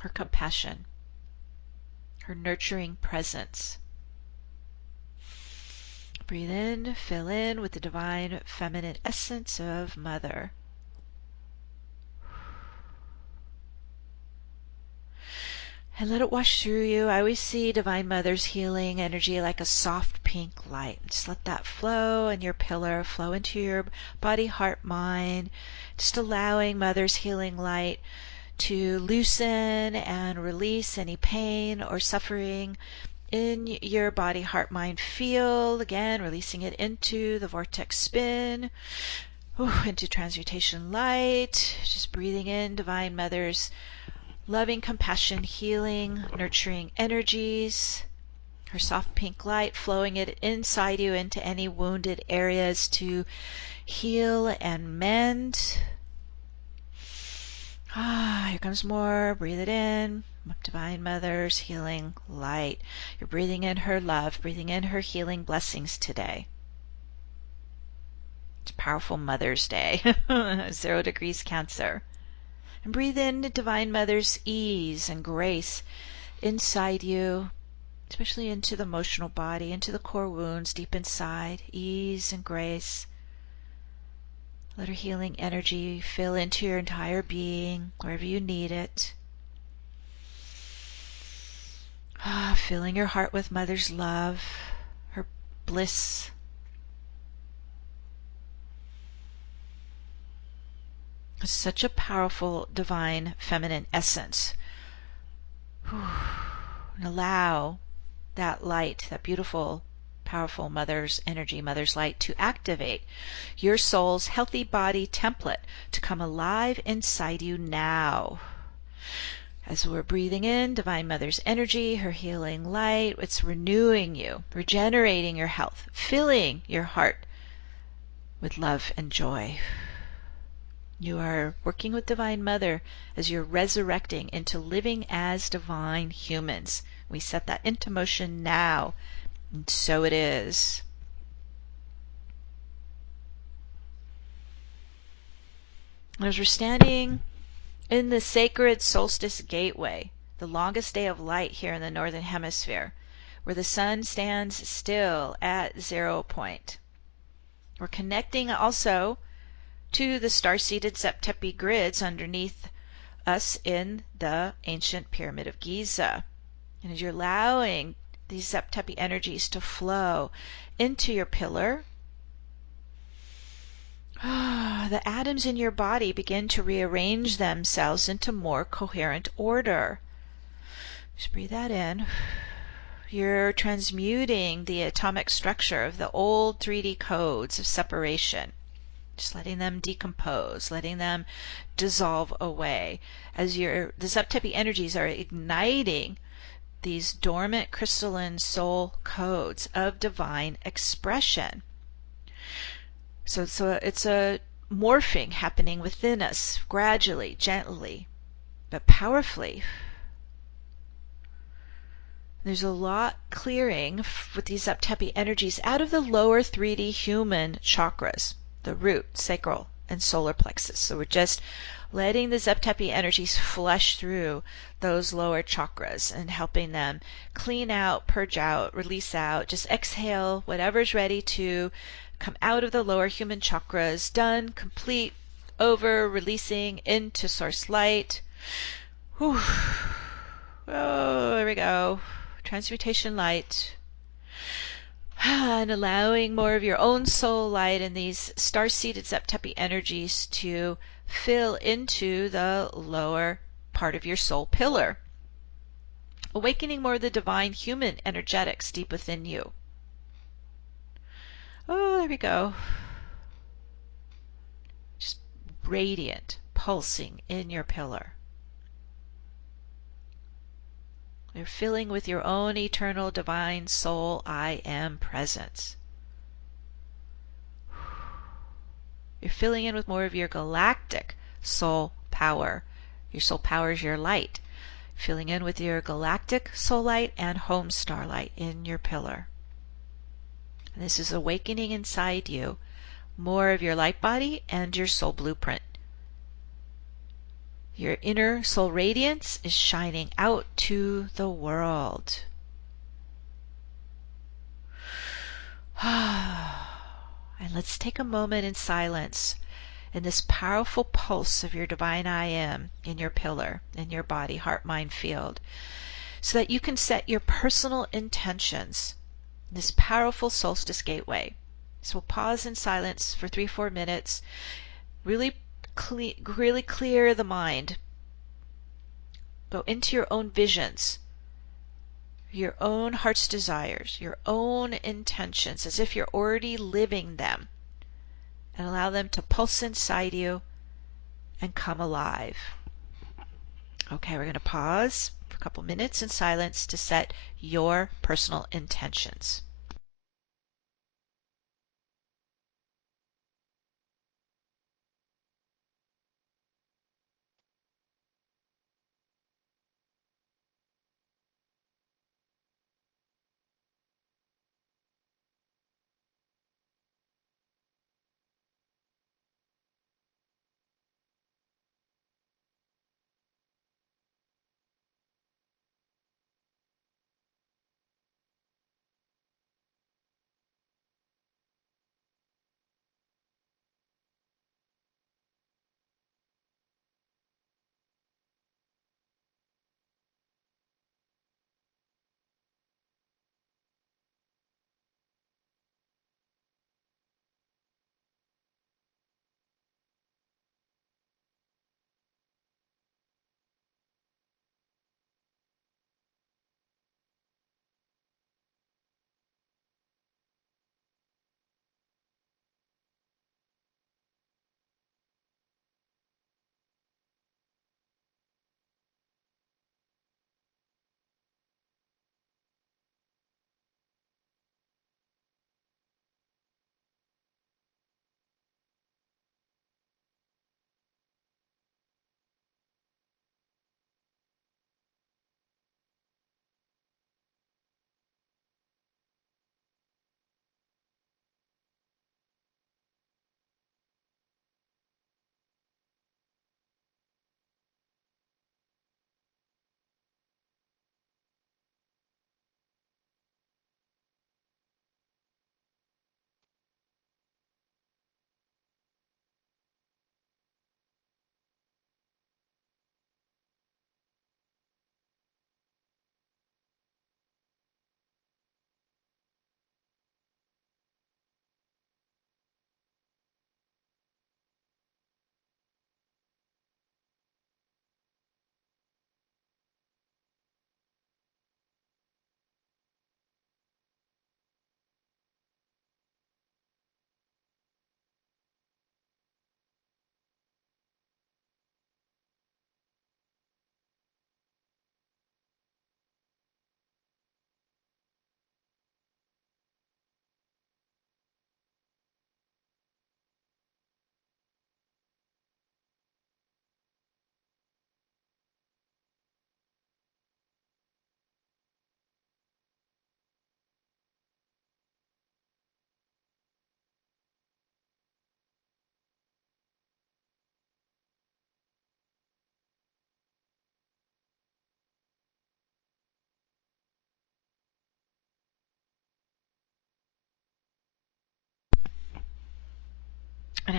her compassion, her nurturing presence. Breathe in, fill in with the divine feminine essence of Mother. And let it wash through you. I always see Divine Mother's healing energy like a soft pink light. Just let that flow in your pillar, flow into your body, heart, mind. Just allowing Mother's healing light to loosen and release any pain or suffering in your body, heart, mind, field. Again, releasing it into the vortex spin, into transmutation light. Just breathing in Divine Mother's loving compassion, healing, nurturing energies. Her soft pink light flowing it inside you into any wounded areas to heal and mend. Here comes more. Breathe it in. Divine Mother's healing light. You're breathing in her love, breathing in her healing blessings today. It's a powerful Mother's Day. 0 degrees Cancer. And breathe in Divine Mother's ease and grace inside you, especially into the emotional body, into the core wounds deep inside. Ease and grace. Let her healing energy fill into your entire being, wherever you need it. Filling your heart with Mother's love, her bliss. It's such a powerful divine feminine essence. And allow that light, that beautiful, powerful Mother's energy, Mother's light, to activate your soul's healthy body template to come alive inside you now. As we're breathing in Divine Mother's energy, her healing light, it's renewing you, regenerating your health, filling your heart with love and joy. You are working with Divine Mother as you're resurrecting into living as divine humans. We set that into motion now, and so it is. As we're standing in the sacred solstice gateway, the longest day of light here in the northern hemisphere, where the sun stands still at 0 point. We're connecting also to the star-seeded Septepi grids underneath us in the ancient Pyramid of Giza. And as you're allowing these Septepi energies to flow into your pillar, the atoms in your body begin to rearrange themselves into more coherent order. Just breathe that in. You're transmuting the atomic structure of the old 3D codes of separation. Just letting them decompose, letting them dissolve away. As the Zeptepi energies are igniting these dormant crystalline soul codes of divine expression. So it's a morphing happening within us, gradually, gently, but powerfully. There's a lot clearing with these Zeptepi energies out of the lower 3D human chakras, the root, sacral, and solar plexus. So we're just letting the Zeptepi energies flush through those lower chakras and helping them clean out, purge out, release out. Just exhale whatever's ready to come out of the lower human chakras. Done, complete, over, releasing into source light. Whew. Oh, there we go. Transmutation light. And allowing more of your own soul light and these star-seeded Zeptepi energies to fill into the lower part of your soul pillar. Awakening more of the divine human energetics deep within you. Oh, there we go. Just radiant, pulsing in your pillar. You're filling with your own eternal divine soul I am presence. You're filling in with more of your galactic soul power. Your soul power is your light. Filling in with your galactic soul light and home star light in your pillar. And this is awakening inside you more of your light body and your soul blueprint. Your inner soul radiance is shining out to the world. And let's take a moment in silence in this powerful pulse of your divine I am in your pillar, in your body, heart, mind field, so that you can set your personal intentions in this powerful solstice gateway. So we'll pause in silence for 3-4 minutes, really clear the mind. Go into your own visions, your own heart's desires, your own intentions, as if you're already living them, and allow them to pulse inside you and come alive. Okay, we're going to pause for a couple minutes in silence to set your personal intentions.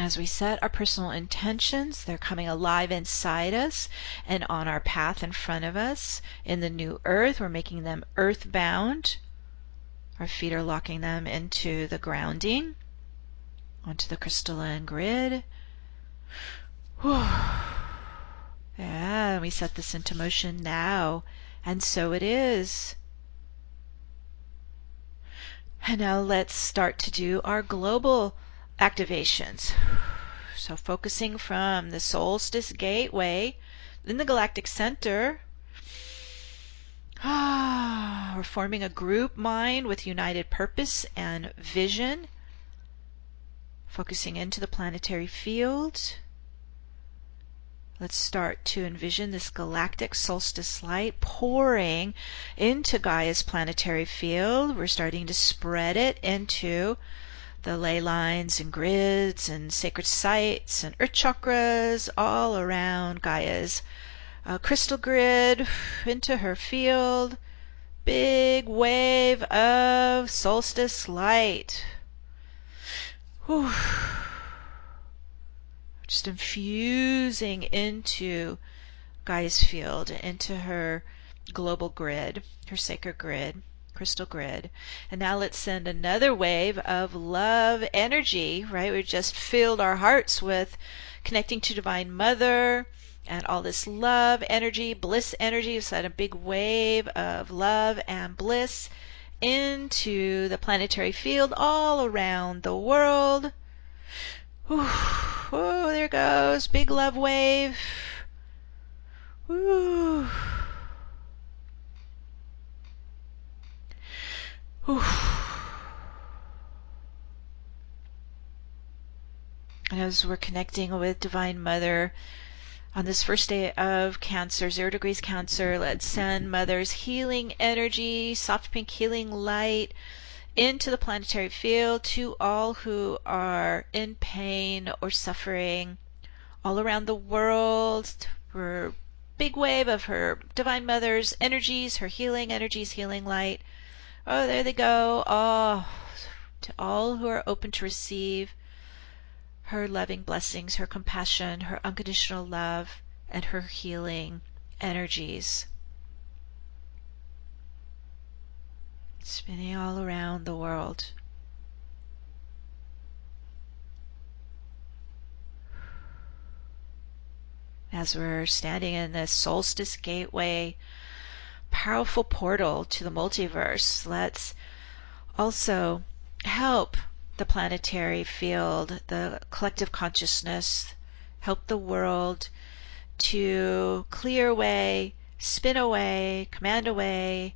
As we set our personal intentions, they're coming alive inside us and on our path in front of us. In the new earth, we're making them earthbound. Our feet are locking them into the grounding, onto the crystalline grid. Whew. Yeah, we set this into motion now, and so it is. And now let's start to do our global activations. So focusing from the Solstice gateway in the galactic center, we're forming a group mind with united purpose and vision, focusing into the planetary field. Let's start to envision this galactic solstice light pouring into Gaia's planetary field. We're starting to spread it into the ley lines and grids and sacred sites and earth chakras all around Gaia's crystal grid, into her field. Big wave of solstice light. Whew. Just infusing into Gaia's field, into her global grid, her sacred grid, crystal grid. And now let's send another wave of love energy, right? We've just filled our hearts with connecting to Divine Mother and all this love energy, bliss energy. We've sent a big wave of love and bliss into the planetary field all around the world. Whew. Oh, there goes. Big love wave. Whew. Whew. And as we're connecting with Divine Mother on this first day of Cancer, 0 degrees Cancer, let's send Mother's healing energy, soft pink healing light into the planetary field to all who are in pain or suffering all around the world. Her big wave of her Divine Mother's energies, her healing energies, healing light. Oh, there they go. Oh, to all who are open to receive her loving blessings, her compassion, her unconditional love, and her healing energies. Spinning all around the world. As we're standing in this solstice gateway, powerful portal to the multiverse, let's also help the planetary field, the collective consciousness, help the world to clear away, spin away, command away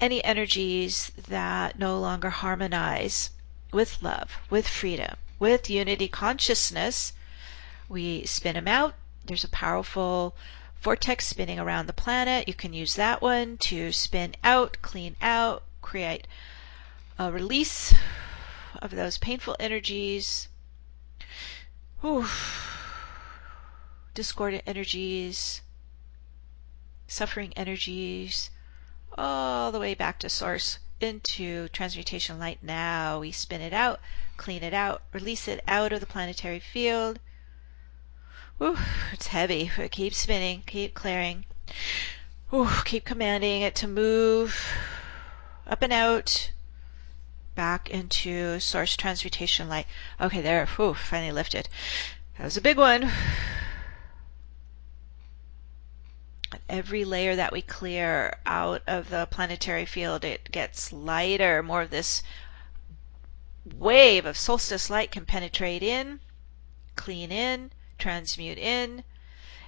any energies that no longer harmonize with love, with freedom, with unity consciousness. We spin them out. There's a powerful vortex spinning around the planet. You can use that one to spin out, clean out, create a release of those painful energies. Whew. Discordant energies, suffering energies, all the way back to source into transmutation light. Now we spin it out, clean it out, release it out of the planetary field. Whew, it's heavy, but keep spinning, keep clearing. Whew, keep commanding it to move up and out, back into source transmutation light. Okay, there, whew, finally lifted. That was a big one. Every layer that we clear out of the planetary field, it gets lighter. More of this wave of solstice light can penetrate in, clean in, transmute in,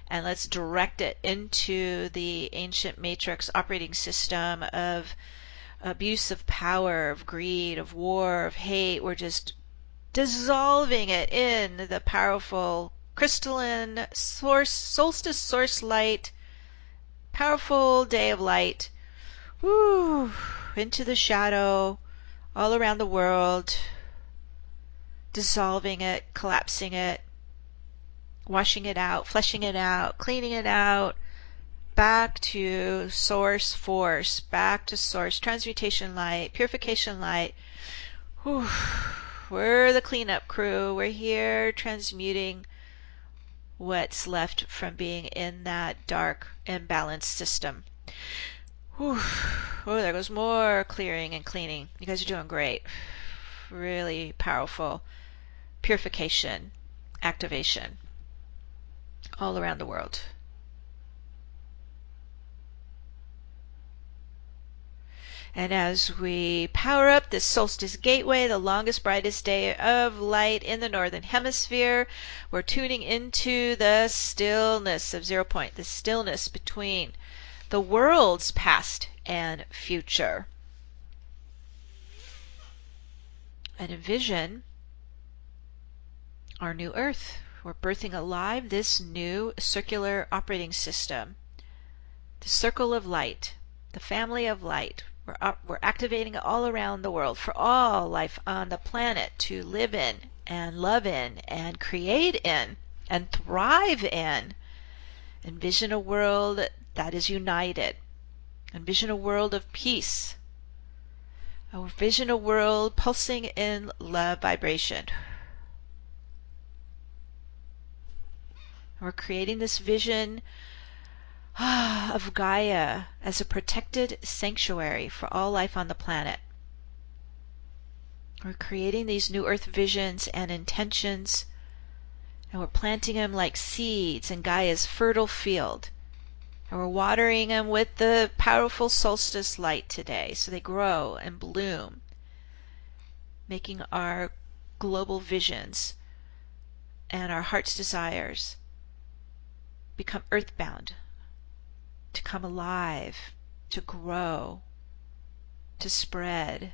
and let's direct it into the ancient matrix operating system of abuse of power, of greed, of war, of hate. We're just dissolving it in the powerful crystalline source, solstice source light, powerful day of light. Woo, into the shadow, all around the world, dissolving it, collapsing it, washing it out, fleshing it out, cleaning it out, back to source force, back to source transmutation light, purification light. Whew. We're the cleanup crew. We're here transmuting what's left from being in that dark, imbalanced system. Whew. Oh, there goes more clearing and cleaning. You guys are doing great. Really powerful purification, activation all around the world. And as we power up this solstice gateway, the longest, brightest day of light in the northern hemisphere, we're tuning into the stillness of 0 point, the stillness between the world's past and future. And envision our new Earth. We're birthing alive this new circular operating system, the circle of light, the family of light. We're activating it all around the world for all life on the planet to live in and love in and create in and thrive in. Envision a world that is united. Envision a world of peace. Envision a world pulsing in love vibration. We're creating this vision of Gaia as a protected sanctuary for all life on the planet. We're creating these new earth visions and intentions, and we're planting them like seeds in Gaia's fertile field. And we're watering them with the powerful solstice light today so they grow and bloom, making our global visions and our heart's desires become earthbound, to come alive, to grow, to spread.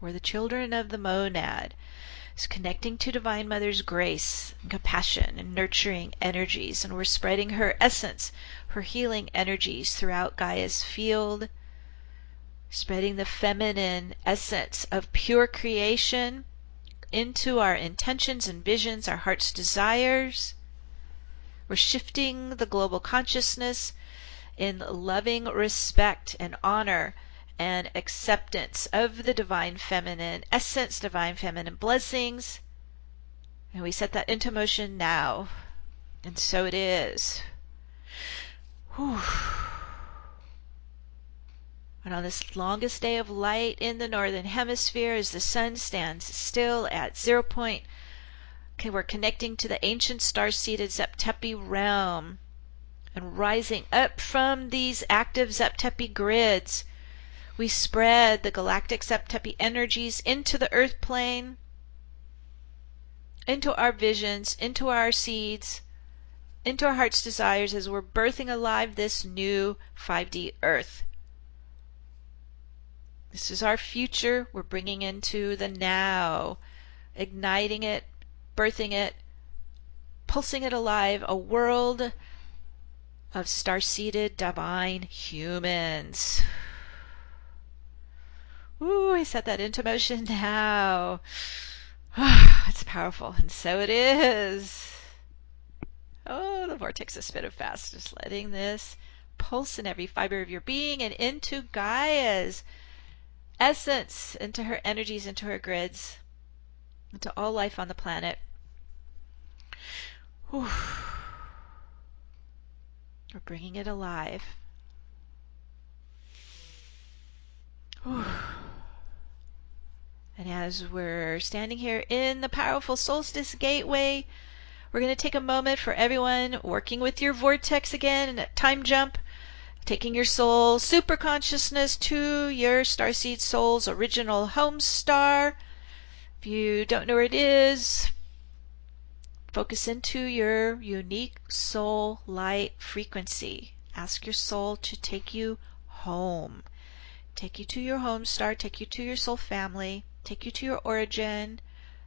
We're the children of the monad, is connecting to Divine Mother's grace and compassion and nurturing energies, and we're spreading her essence, her healing energies throughout Gaia's field, spreading the feminine essence of pure creation into our intentions and visions, our heart's desires. We're shifting the global consciousness in loving respect and honor and acceptance of the divine feminine essence, divine feminine blessings. And we set that into motion now. And so it is. Whew. And on this longest day of light in the northern hemisphere, as the sun stands still at 0 point, okay, we're connecting to the ancient star-seeded Zeptepi realm and rising up from these active Zeptepi grids. We spread the galactic Zeptepi energies into the earth plane, into our visions, into our seeds, into our heart's desires as we're birthing alive this new 5D earth. This is our future we're bringing into the now, igniting it, birthing it, pulsing it alive, a world of star-seeded divine humans. Ooh, I set that into motion now. It's powerful, and so it is. Oh, the vortex is spinning fast. Just letting this pulse in every fiber of your being and into Gaia's essence, into her energies, into her grids, into all life on the planet. Whew. We're bringing it alive. Whew. And as we're standing here in the powerful solstice gateway, we're going to take a moment for everyone working with your vortex again in a time jump, taking your soul super consciousness to your starseed soul's original home star. If you don't know where it is, focus into your unique soul light frequency. Ask your soul to take you home. Take you to your home star, take you to your soul family, take you to your origin.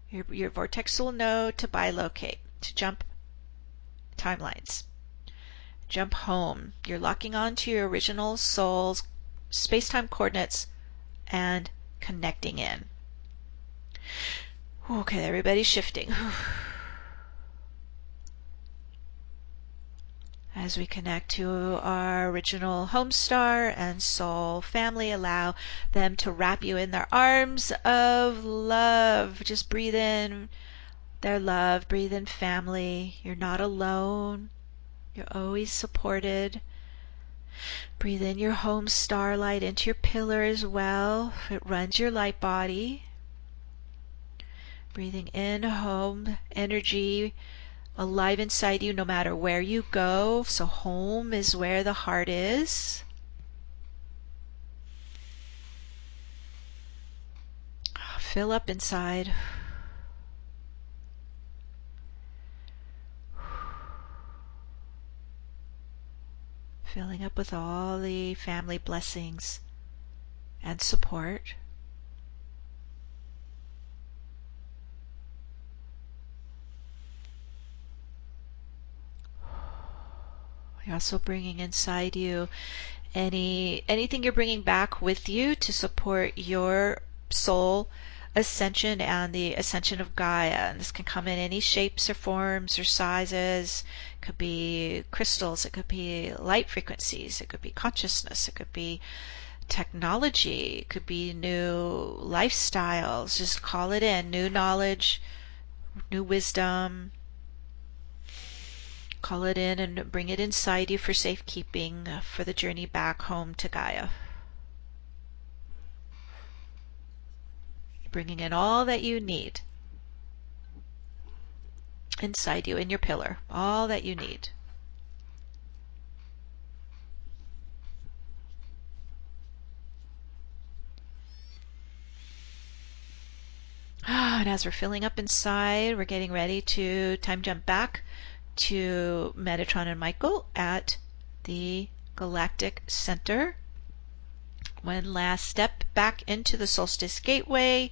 Your vortex will know to bilocate, to jump timelines. Jump home. You're locking on to your original soul's space-time coordinates and connecting in. Okay, everybody's shifting. as we connect to our original home star and soul family, allow them to wrap you in their arms of love. Just breathe in their love, breathe in family. You're not alone. You're always supported. Breathe in your home starlight into your pillar as well. It runs your light body. Breathing in home energy alive inside you no matter where you go. So home is where the heart is. Fill up inside. Filling up with all the family blessings and support. You're also bringing inside you anything you're bringing back with you to support your soul ascension and the ascension of Gaia. And this can come in any shapes or forms or sizes. It could be crystals, it could be light frequencies, it could be consciousness, it could be technology, it could be new lifestyles. Just call it in. New knowledge, new wisdom. Call it in and bring it inside you for safekeeping for the journey back home to Gaia. Bringing in all that you need inside you in your pillar, all that you need. And as we're filling up inside, we're getting ready to time jump back to Metatron and Michael at the Galactic Center. One last step back into the Solstice Gateway.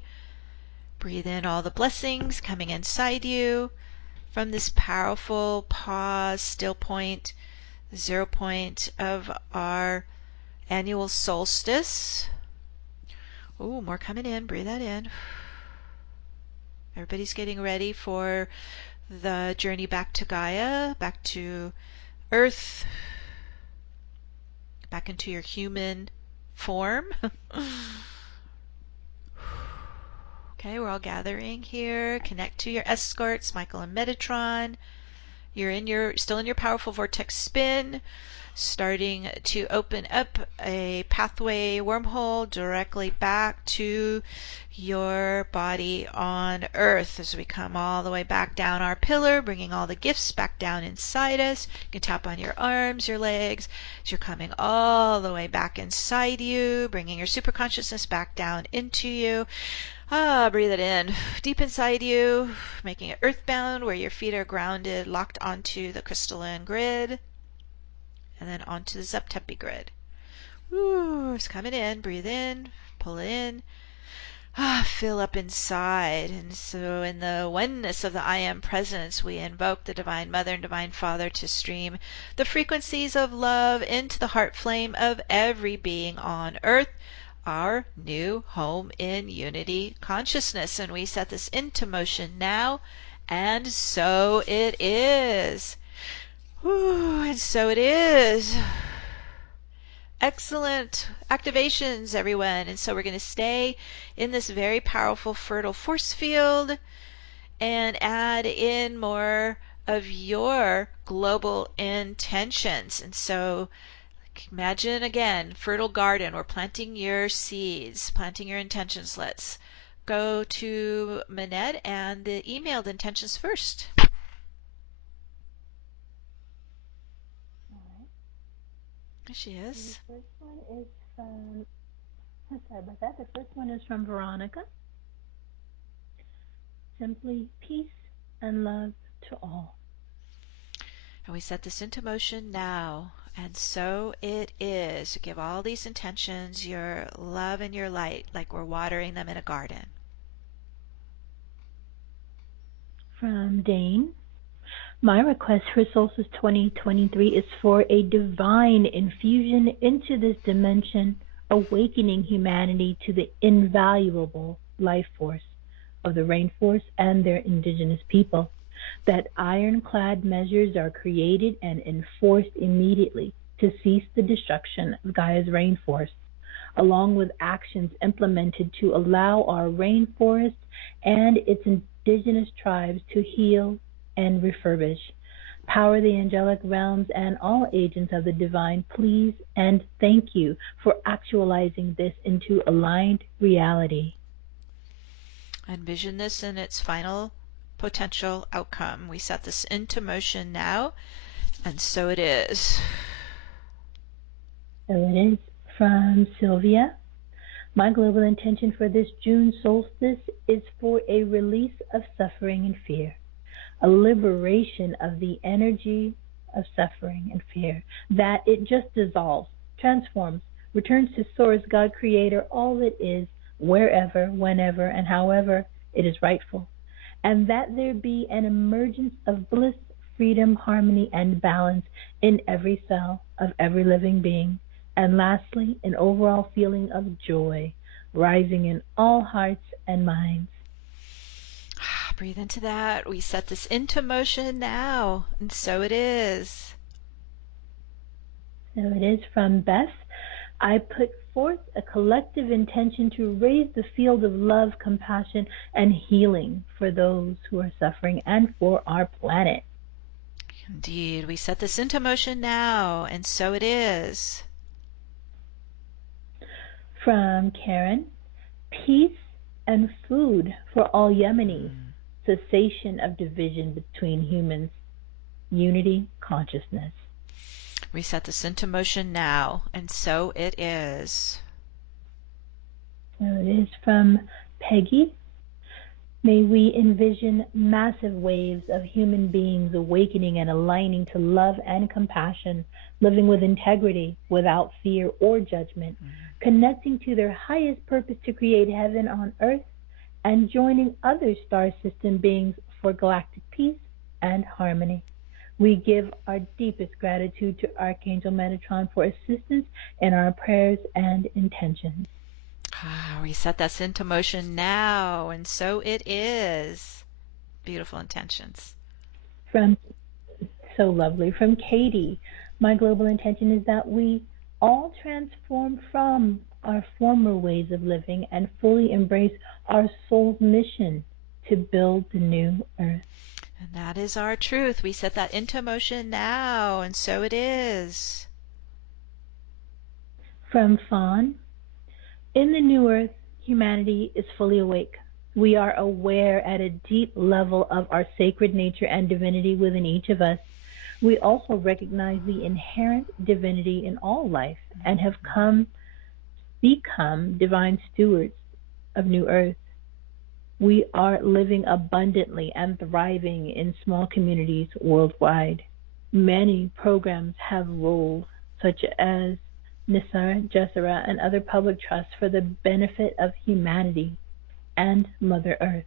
Breathe in all the blessings coming inside you from this powerful pause, still point, 0 point of our annual solstice. Ooh, more coming in. Breathe that in. Everybody's getting ready for the journey back to Gaia, back to Earth, back into your human form. Okay, we're all gathering here. Connect to your escorts, Michael and Metatron. You're still in your powerful vortex spin, starting to open up a pathway wormhole directly back to your body on Earth as we come all the way back down our pillar, bringing all the gifts back down inside us. You can tap on your arms, your legs, as you're coming all the way back inside you, bringing your super consciousness back down into you. Breathe it in deep inside you, making it earthbound where your feet are grounded, locked onto the crystalline grid, and then onto the Zeptepi grid. Ooh, it's coming in. Breathe in, pull it in. Fill up inside. And so in the oneness of the I Am Presence, we invoke the Divine Mother and Divine Father to stream the frequencies of love into the heart flame of every being on Earth, our new home in unity consciousness. And we set this into motion now, and so it is. Ooh, and so it is. Excellent activations, everyone. And so we're going to stay in this very powerful fertile force field and add in more of your global intentions. And so imagine again, fertile garden. We're planting your seeds, planting your intentions. Let's go to Manette and the emailed intentions first. There she is. The first one is from, sorry about that. The first one is from Veronica. Simply peace and love to all. And we set this into motion now. And so it is. Give all these intentions your love and your light, like we're watering them in a garden. From Dane. My request for Solstice 2023 is for a divine infusion into this dimension, awakening humanity to the invaluable life force of the rainforest and their indigenous people. that ironclad measures are created and enforced immediately to cease the destruction of Gaia's rainforests, along with actions implemented to allow our rainforest and its indigenous tribes to heal and refurbish. Power the angelic realms and all agents of the divine, please and thank you for actualizing this into aligned reality. Envision this in its final potential outcome. We set this into motion now, and so it is. So it is. From Sylvia. My global intention for this June solstice is for a release of suffering and fear, a liberation of the energy of suffering and fear, that it just dissolves, transforms, returns to Source, God Creator, all it is, wherever, whenever, and however it is rightful, and that there be an emergence of bliss, freedom, harmony, and balance in every cell of every living being, and lastly, an overall feeling of joy rising in all hearts and minds. Breathe into that. We set this into motion now, and so it is. So it is. From Beth. I put forth a collective intention to raise the field of love, compassion, and healing for those who are suffering and for our planet. Indeed, we set this into motion now, and so it is. From Karen. Peace and food for all Yemenis. Cessation of division between humans. Unity, consciousness. We set this into motion now, and so it is. So it is. From Peggy. May we envision massive waves of human beings awakening and aligning to love and compassion, living with integrity, without fear or judgment, connecting to their highest purpose to create heaven on earth, and joining other star system beings for galactic peace and harmony. We give our deepest gratitude to Archangel Metatron for assistance in our prayers and intentions. We set this into motion now, and so it is. Beautiful intentions. So lovely. From Katie, my global intention is that we all transform from our former ways of living and fully embrace our soul's mission to build the new earth. And that is our truth. We set that into motion now, and so it is. From Fawn, in the new earth, humanity is fully awake. We are aware at a deep level of our sacred nature and divinity within each of us. We also recognize the inherent divinity in all life and have become divine stewards of New Earth. We are living abundantly and thriving in small communities worldwide. Many programs have roles such as Nisar, Jessera, and other public trusts for the benefit of humanity and Mother Earth.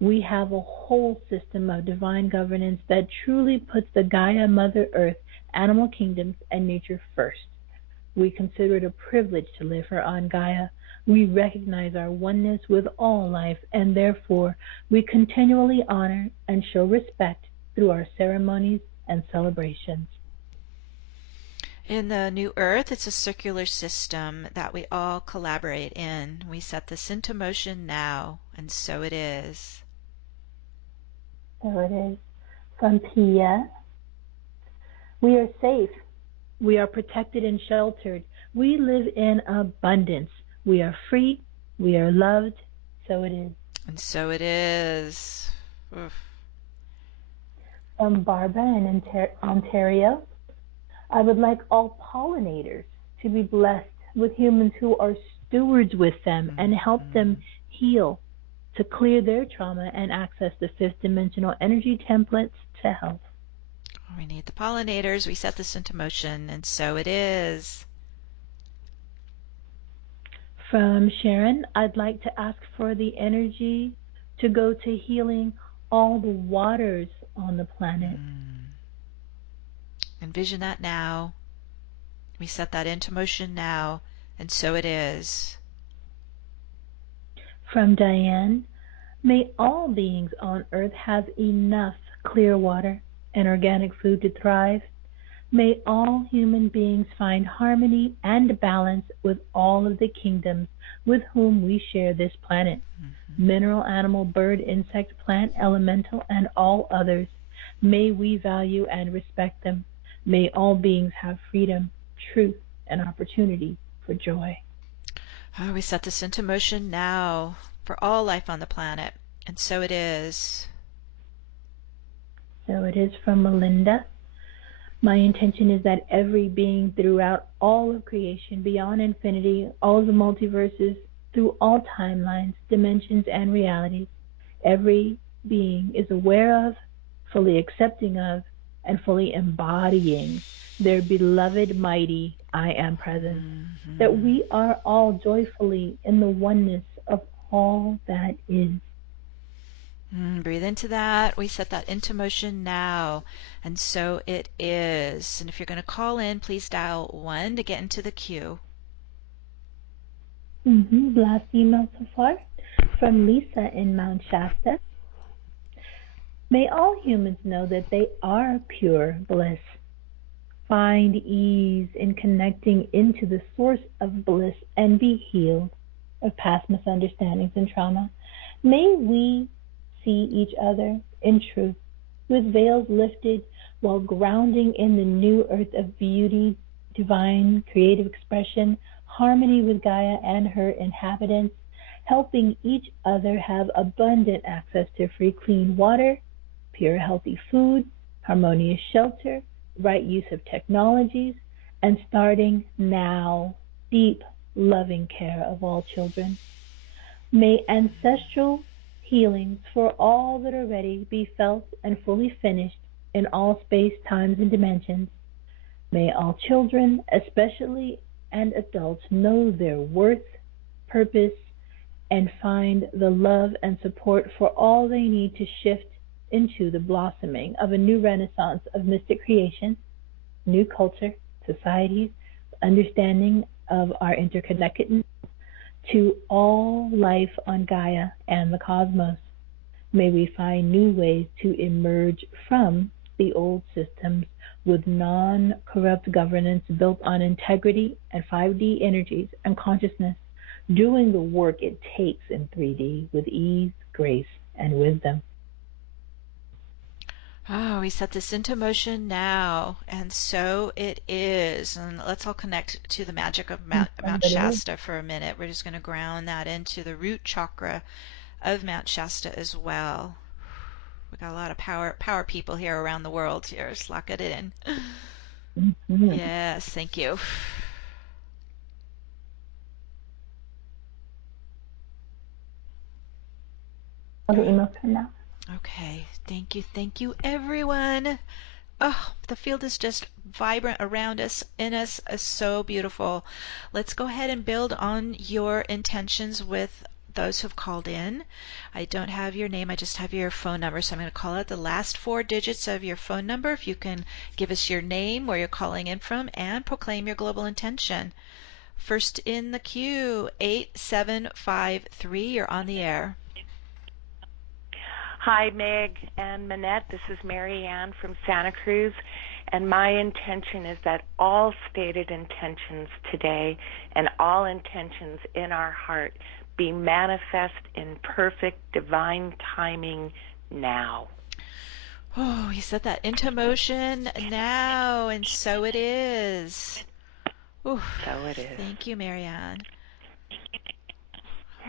We have a whole system of divine governance that truly puts the Gaia, Mother Earth, animal kingdoms, and nature first. We consider it a privilege to live here on Gaia. We recognize our oneness with all life, and therefore we continually honor and show respect through our ceremonies and celebrations. In the new earth, it's a circular system that we all collaborate in. We set this into motion now, and so it is. So it is. From Pia. We are safe. We are protected and sheltered. We live in abundance. We are free. We are loved. So it is. And so it is. Oof. From Barbara in Ontario. I would like all pollinators to be blessed with humans who are stewards with them and help them heal, to clear their trauma and access the fifth dimensional energy templates to health. We need the pollinators. We set this into motion, and so it is. From Sharon, I'd like to ask for the energy to go to healing all the waters on the planet. Envision that now. We set that into motion now, and so it is. From Diane, may all beings on earth have enough clear water, and organic food to thrive. May all human beings find harmony and balance with all of the kingdoms with whom we share this planet. Mineral, animal, bird, insect, plant, elemental, and all others. May we value and respect them. May all beings have freedom, truth, and opportunity for joy. Oh, we set this into motion now for all life on the planet. And so it is. So it is from Melinda. My intention is that every being throughout all of creation, beyond infinity, all of the multiverses, through all timelines, dimensions, and realities, every being is aware of, fully accepting of, and fully embodying their beloved mighty I Am presence. That we are all joyfully in the oneness of all that is. Breathe into that. We set that into motion now. And so it is. And if you're going to call in, please dial 1 to get into the queue. Last email so far from Lisa in Mount Shasta. May all humans know that they are pure bliss. Find ease in connecting into the source of bliss and be healed of past misunderstandings and trauma. May we see each other in truth, with veils lifted, while grounding in the new earth of beauty, divine creative expression, harmony with Gaia and her inhabitants, helping each other have abundant access to free, clean water, pure, healthy food, harmonious shelter, right use of technologies, and starting now, deep, loving care of all children. May ancestral healings for all that are ready be felt and fully finished in all space, times, and dimensions. May all children, especially and adults, know their worth, purpose, and find the love and support for all they need to shift into the blossoming of a new renaissance of mystic creation, new culture, societies, understanding of our interconnectedness to all life on Gaia and the cosmos. May we find new ways to emerge from the old systems with non-corrupt governance built on integrity and 5D energies and consciousness, doing the work it takes in 3D with ease, grace, and wisdom. Oh, we set this into motion now, and so it is. And let's all connect to the magic of Mount Shasta for a minute. We're just going to ground that into the root chakra of Mount Shasta as well. We got a lot of power people here around the world here. Just lock it in. Yes, thank you. All the emails come now. Okay, thank you, everyone. Oh, the field is just vibrant around us, in us, is so beautiful. Let's go ahead and build on your intentions with those who've called in. I don't have your name, I just have your phone number, so I'm going to call out the last 4 digits of your phone number. If you can give us your name, where you're calling in from, and proclaim your global intention. First in the queue, 8753, you're on the air. Hi, Meg and Manette. This is Mary Ann from Santa Cruz, and my intention is that all stated intentions today and all intentions in our heart be manifest in perfect divine timing now. Oh, you set that into motion now, and so it is. Ooh, so it is. Thank you, Marianne.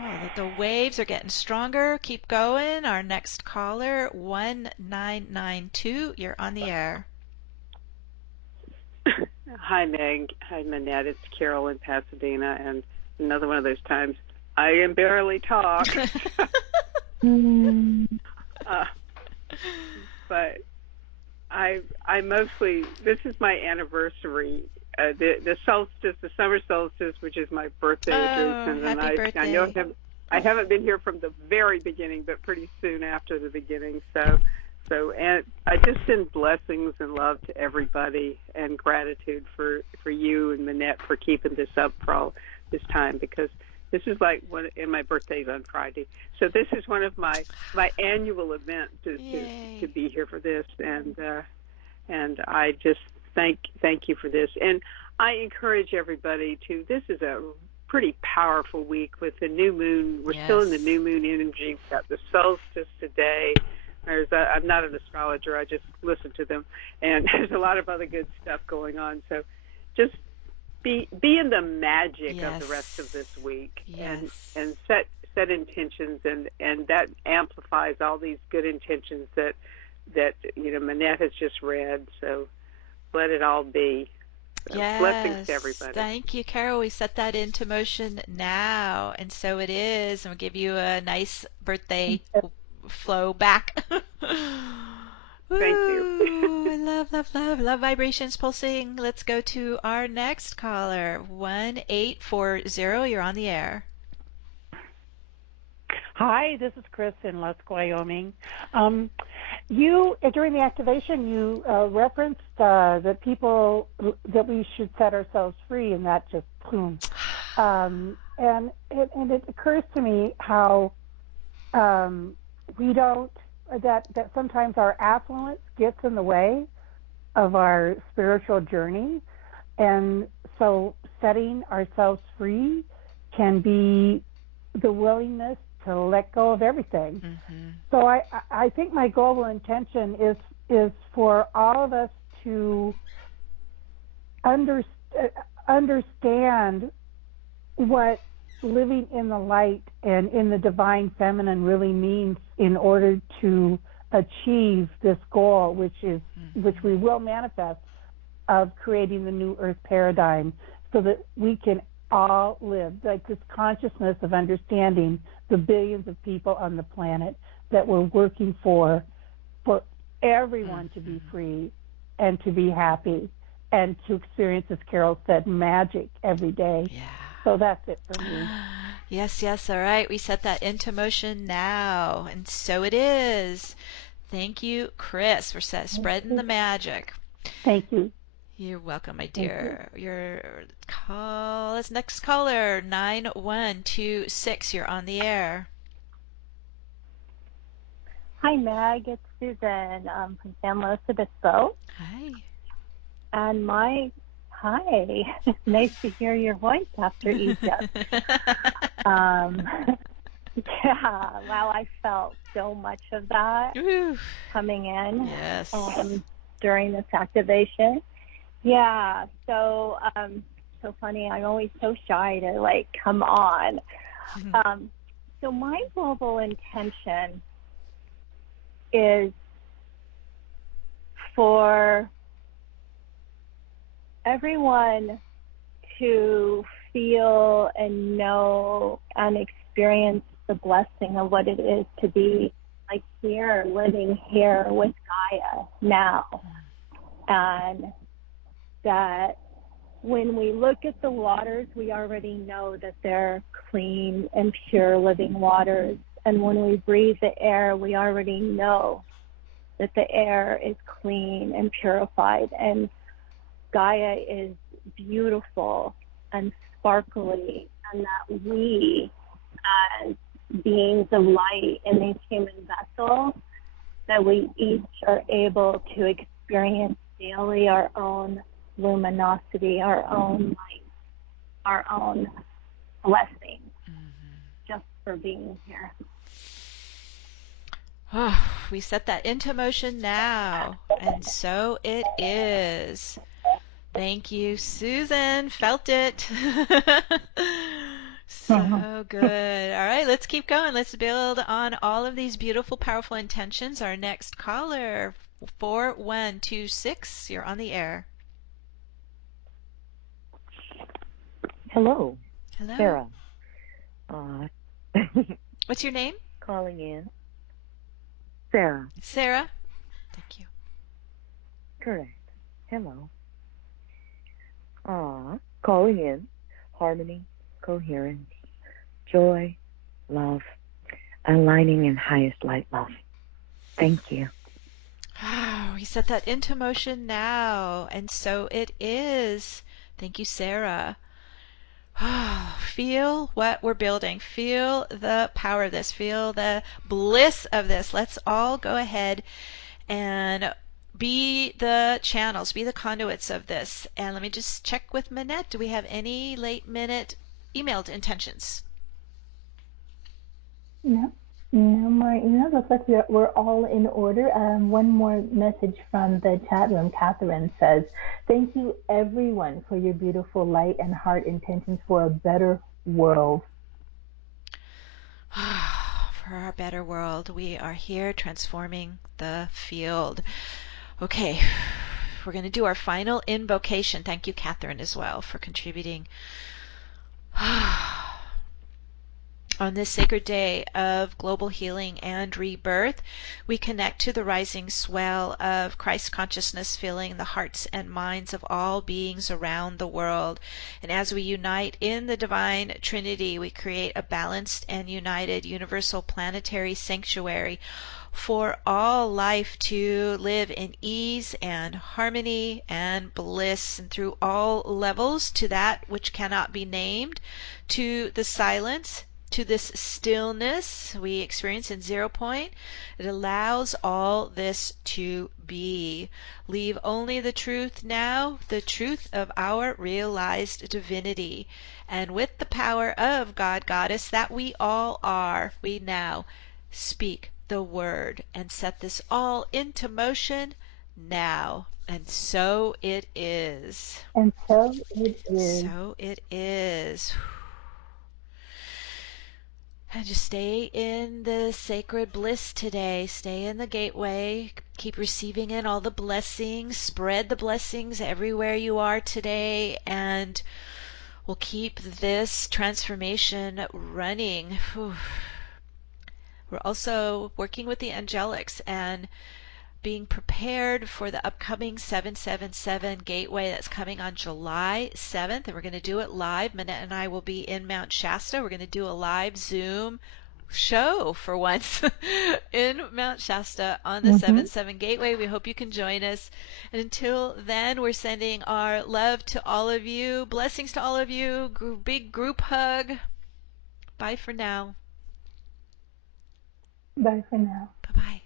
Oh, the waves are getting stronger. Keep going. Our next caller, 1992. You're on the air. Hi, Meg. Hi, Manette. It's Carol in Pasadena, and another one of those times I can barely talk. But I mostly, this is my anniversary. The solstice, the summer solstice, which is my birthday, Jason, and birthday. I know I haven't been here from the very beginning, but pretty soon after the beginning. So, and I just send blessings and love to everybody, and gratitude for you and Manette for keeping this up for all this time, because This is like and my birthday's on Friday, so this is one of my annual events to be here for this, and I just thank you for this, and I encourage everybody to. This is a pretty powerful week with the new moon. We're still in the new moon energy. We've got the solstice today. I'm not an astrologer. I just listen to them, and there's a lot of other good stuff going on. So, just be in the magic of the rest of this week, and set intentions, and that amplifies all these good intentions that Manette has just read. So, let it all be. So blessings to everybody. Thank you, Carol. We set that into motion now, and so it is. And we'll give you a nice birthday flow back. Thank you. I love vibrations pulsing. Let's go to our next caller, 1840. You're on the air. Hi, this is Chris in Lusk, Wyoming. You during the activation, you referenced that we should set ourselves free, and that just boom. And it occurs to me how we don't that sometimes our affluence gets in the way of our spiritual journey, and so setting ourselves free can be the willingness to let go of everything. Mm-hmm. So I think my global intention is for all of us to understand what living in the light and in the divine feminine really means in order to achieve this goal, which we will manifest, of creating the new earth paradigm, so that we can all live like this consciousness of understanding the billions of people on the planet that we're working for everyone to be free and to be happy and to experience, as Carol said, magic every day. Yeah. So that's it for me. Yes. All right. We set that into motion now. And so it is. Thank you, Chris, for spreading the magic. Thank you. You're welcome, my dear. This next caller, 9126. You're on the air. Hi, Meg. It's Susan from San Luis Obispo. Hi. And hi. Nice to hear your voice after Egypt. Wow, I felt so much of that coming in during this activation. Yeah, so funny. I'm always so shy to come on. So my global intention is for everyone to feel and know and experience the blessing of what it is to be here, living here with Gaia now. And that when we look at the waters, we already know that they're clean and pure living waters. And when we breathe the air, we already know that the air is clean and purified. And Gaia is beautiful and sparkly, and that we, as beings of light in these human vessels, that we each are able to experience daily our own luminosity, our own light, our own blessing, just for being here. We set that into motion now, and so it is. Thank you, Susan. Felt it. So good. All right, let's keep going. Let's build on all of these beautiful, powerful intentions. Our next caller, 4126. You're on the air. Hello. Sarah. What's your name? Calling in. Sarah. Thank you. Correct. Hello. Calling in. Harmony, coherence, joy, love, aligning in highest light love. Thank you. We set that into motion now, and so it is. Thank you, Sarah. Feel what we're building. Feel the power of this. Feel the bliss of this. Let's all go ahead and be the channels, be the conduits of this. And let me just check with Manette. Do we have any late minute emailed intentions? No, no more emails. Looks like we're all in order. One more message from the chat room. Catherine says, "Thank you, everyone, for your beautiful light and heart intentions for a better world." For our better world, we are here transforming the field. Okay, we're going to do our final invocation. Thank you, Catherine, as well, for contributing. On this sacred day of global healing and rebirth, we connect to the rising swell of Christ consciousness filling the hearts and minds of all beings around the world. And as we unite in the divine Trinity, we create a balanced and united universal planetary sanctuary for all life to live in ease and harmony and bliss, and through all levels, to that which cannot be named, to the silence, to this stillness we experience in 0 point. It allows all this to be. Leave only the truth now, the truth of our realized divinity. And with the power of God, Goddess, that we all are, we now speak the word and set this all into motion now. And so it is. And so it is. So it is. And just stay in the sacred bliss today. Stay in the gateway. Keep receiving in all the blessings. Spread the blessings everywhere you are today. And we'll keep this transformation running. Whew. We're also working with the angelics and being prepared for the upcoming 777 Gateway that's coming on July 7th, and we're going to do it live. Minette and I will be in Mount Shasta. We're going to do a live Zoom show for once in Mount Shasta on the 7-7 Gateway. We hope you can join us. And until then, we're sending our love to all of you, blessings to all of you, big group hug. Bye for now. Bye for now. Bye-bye.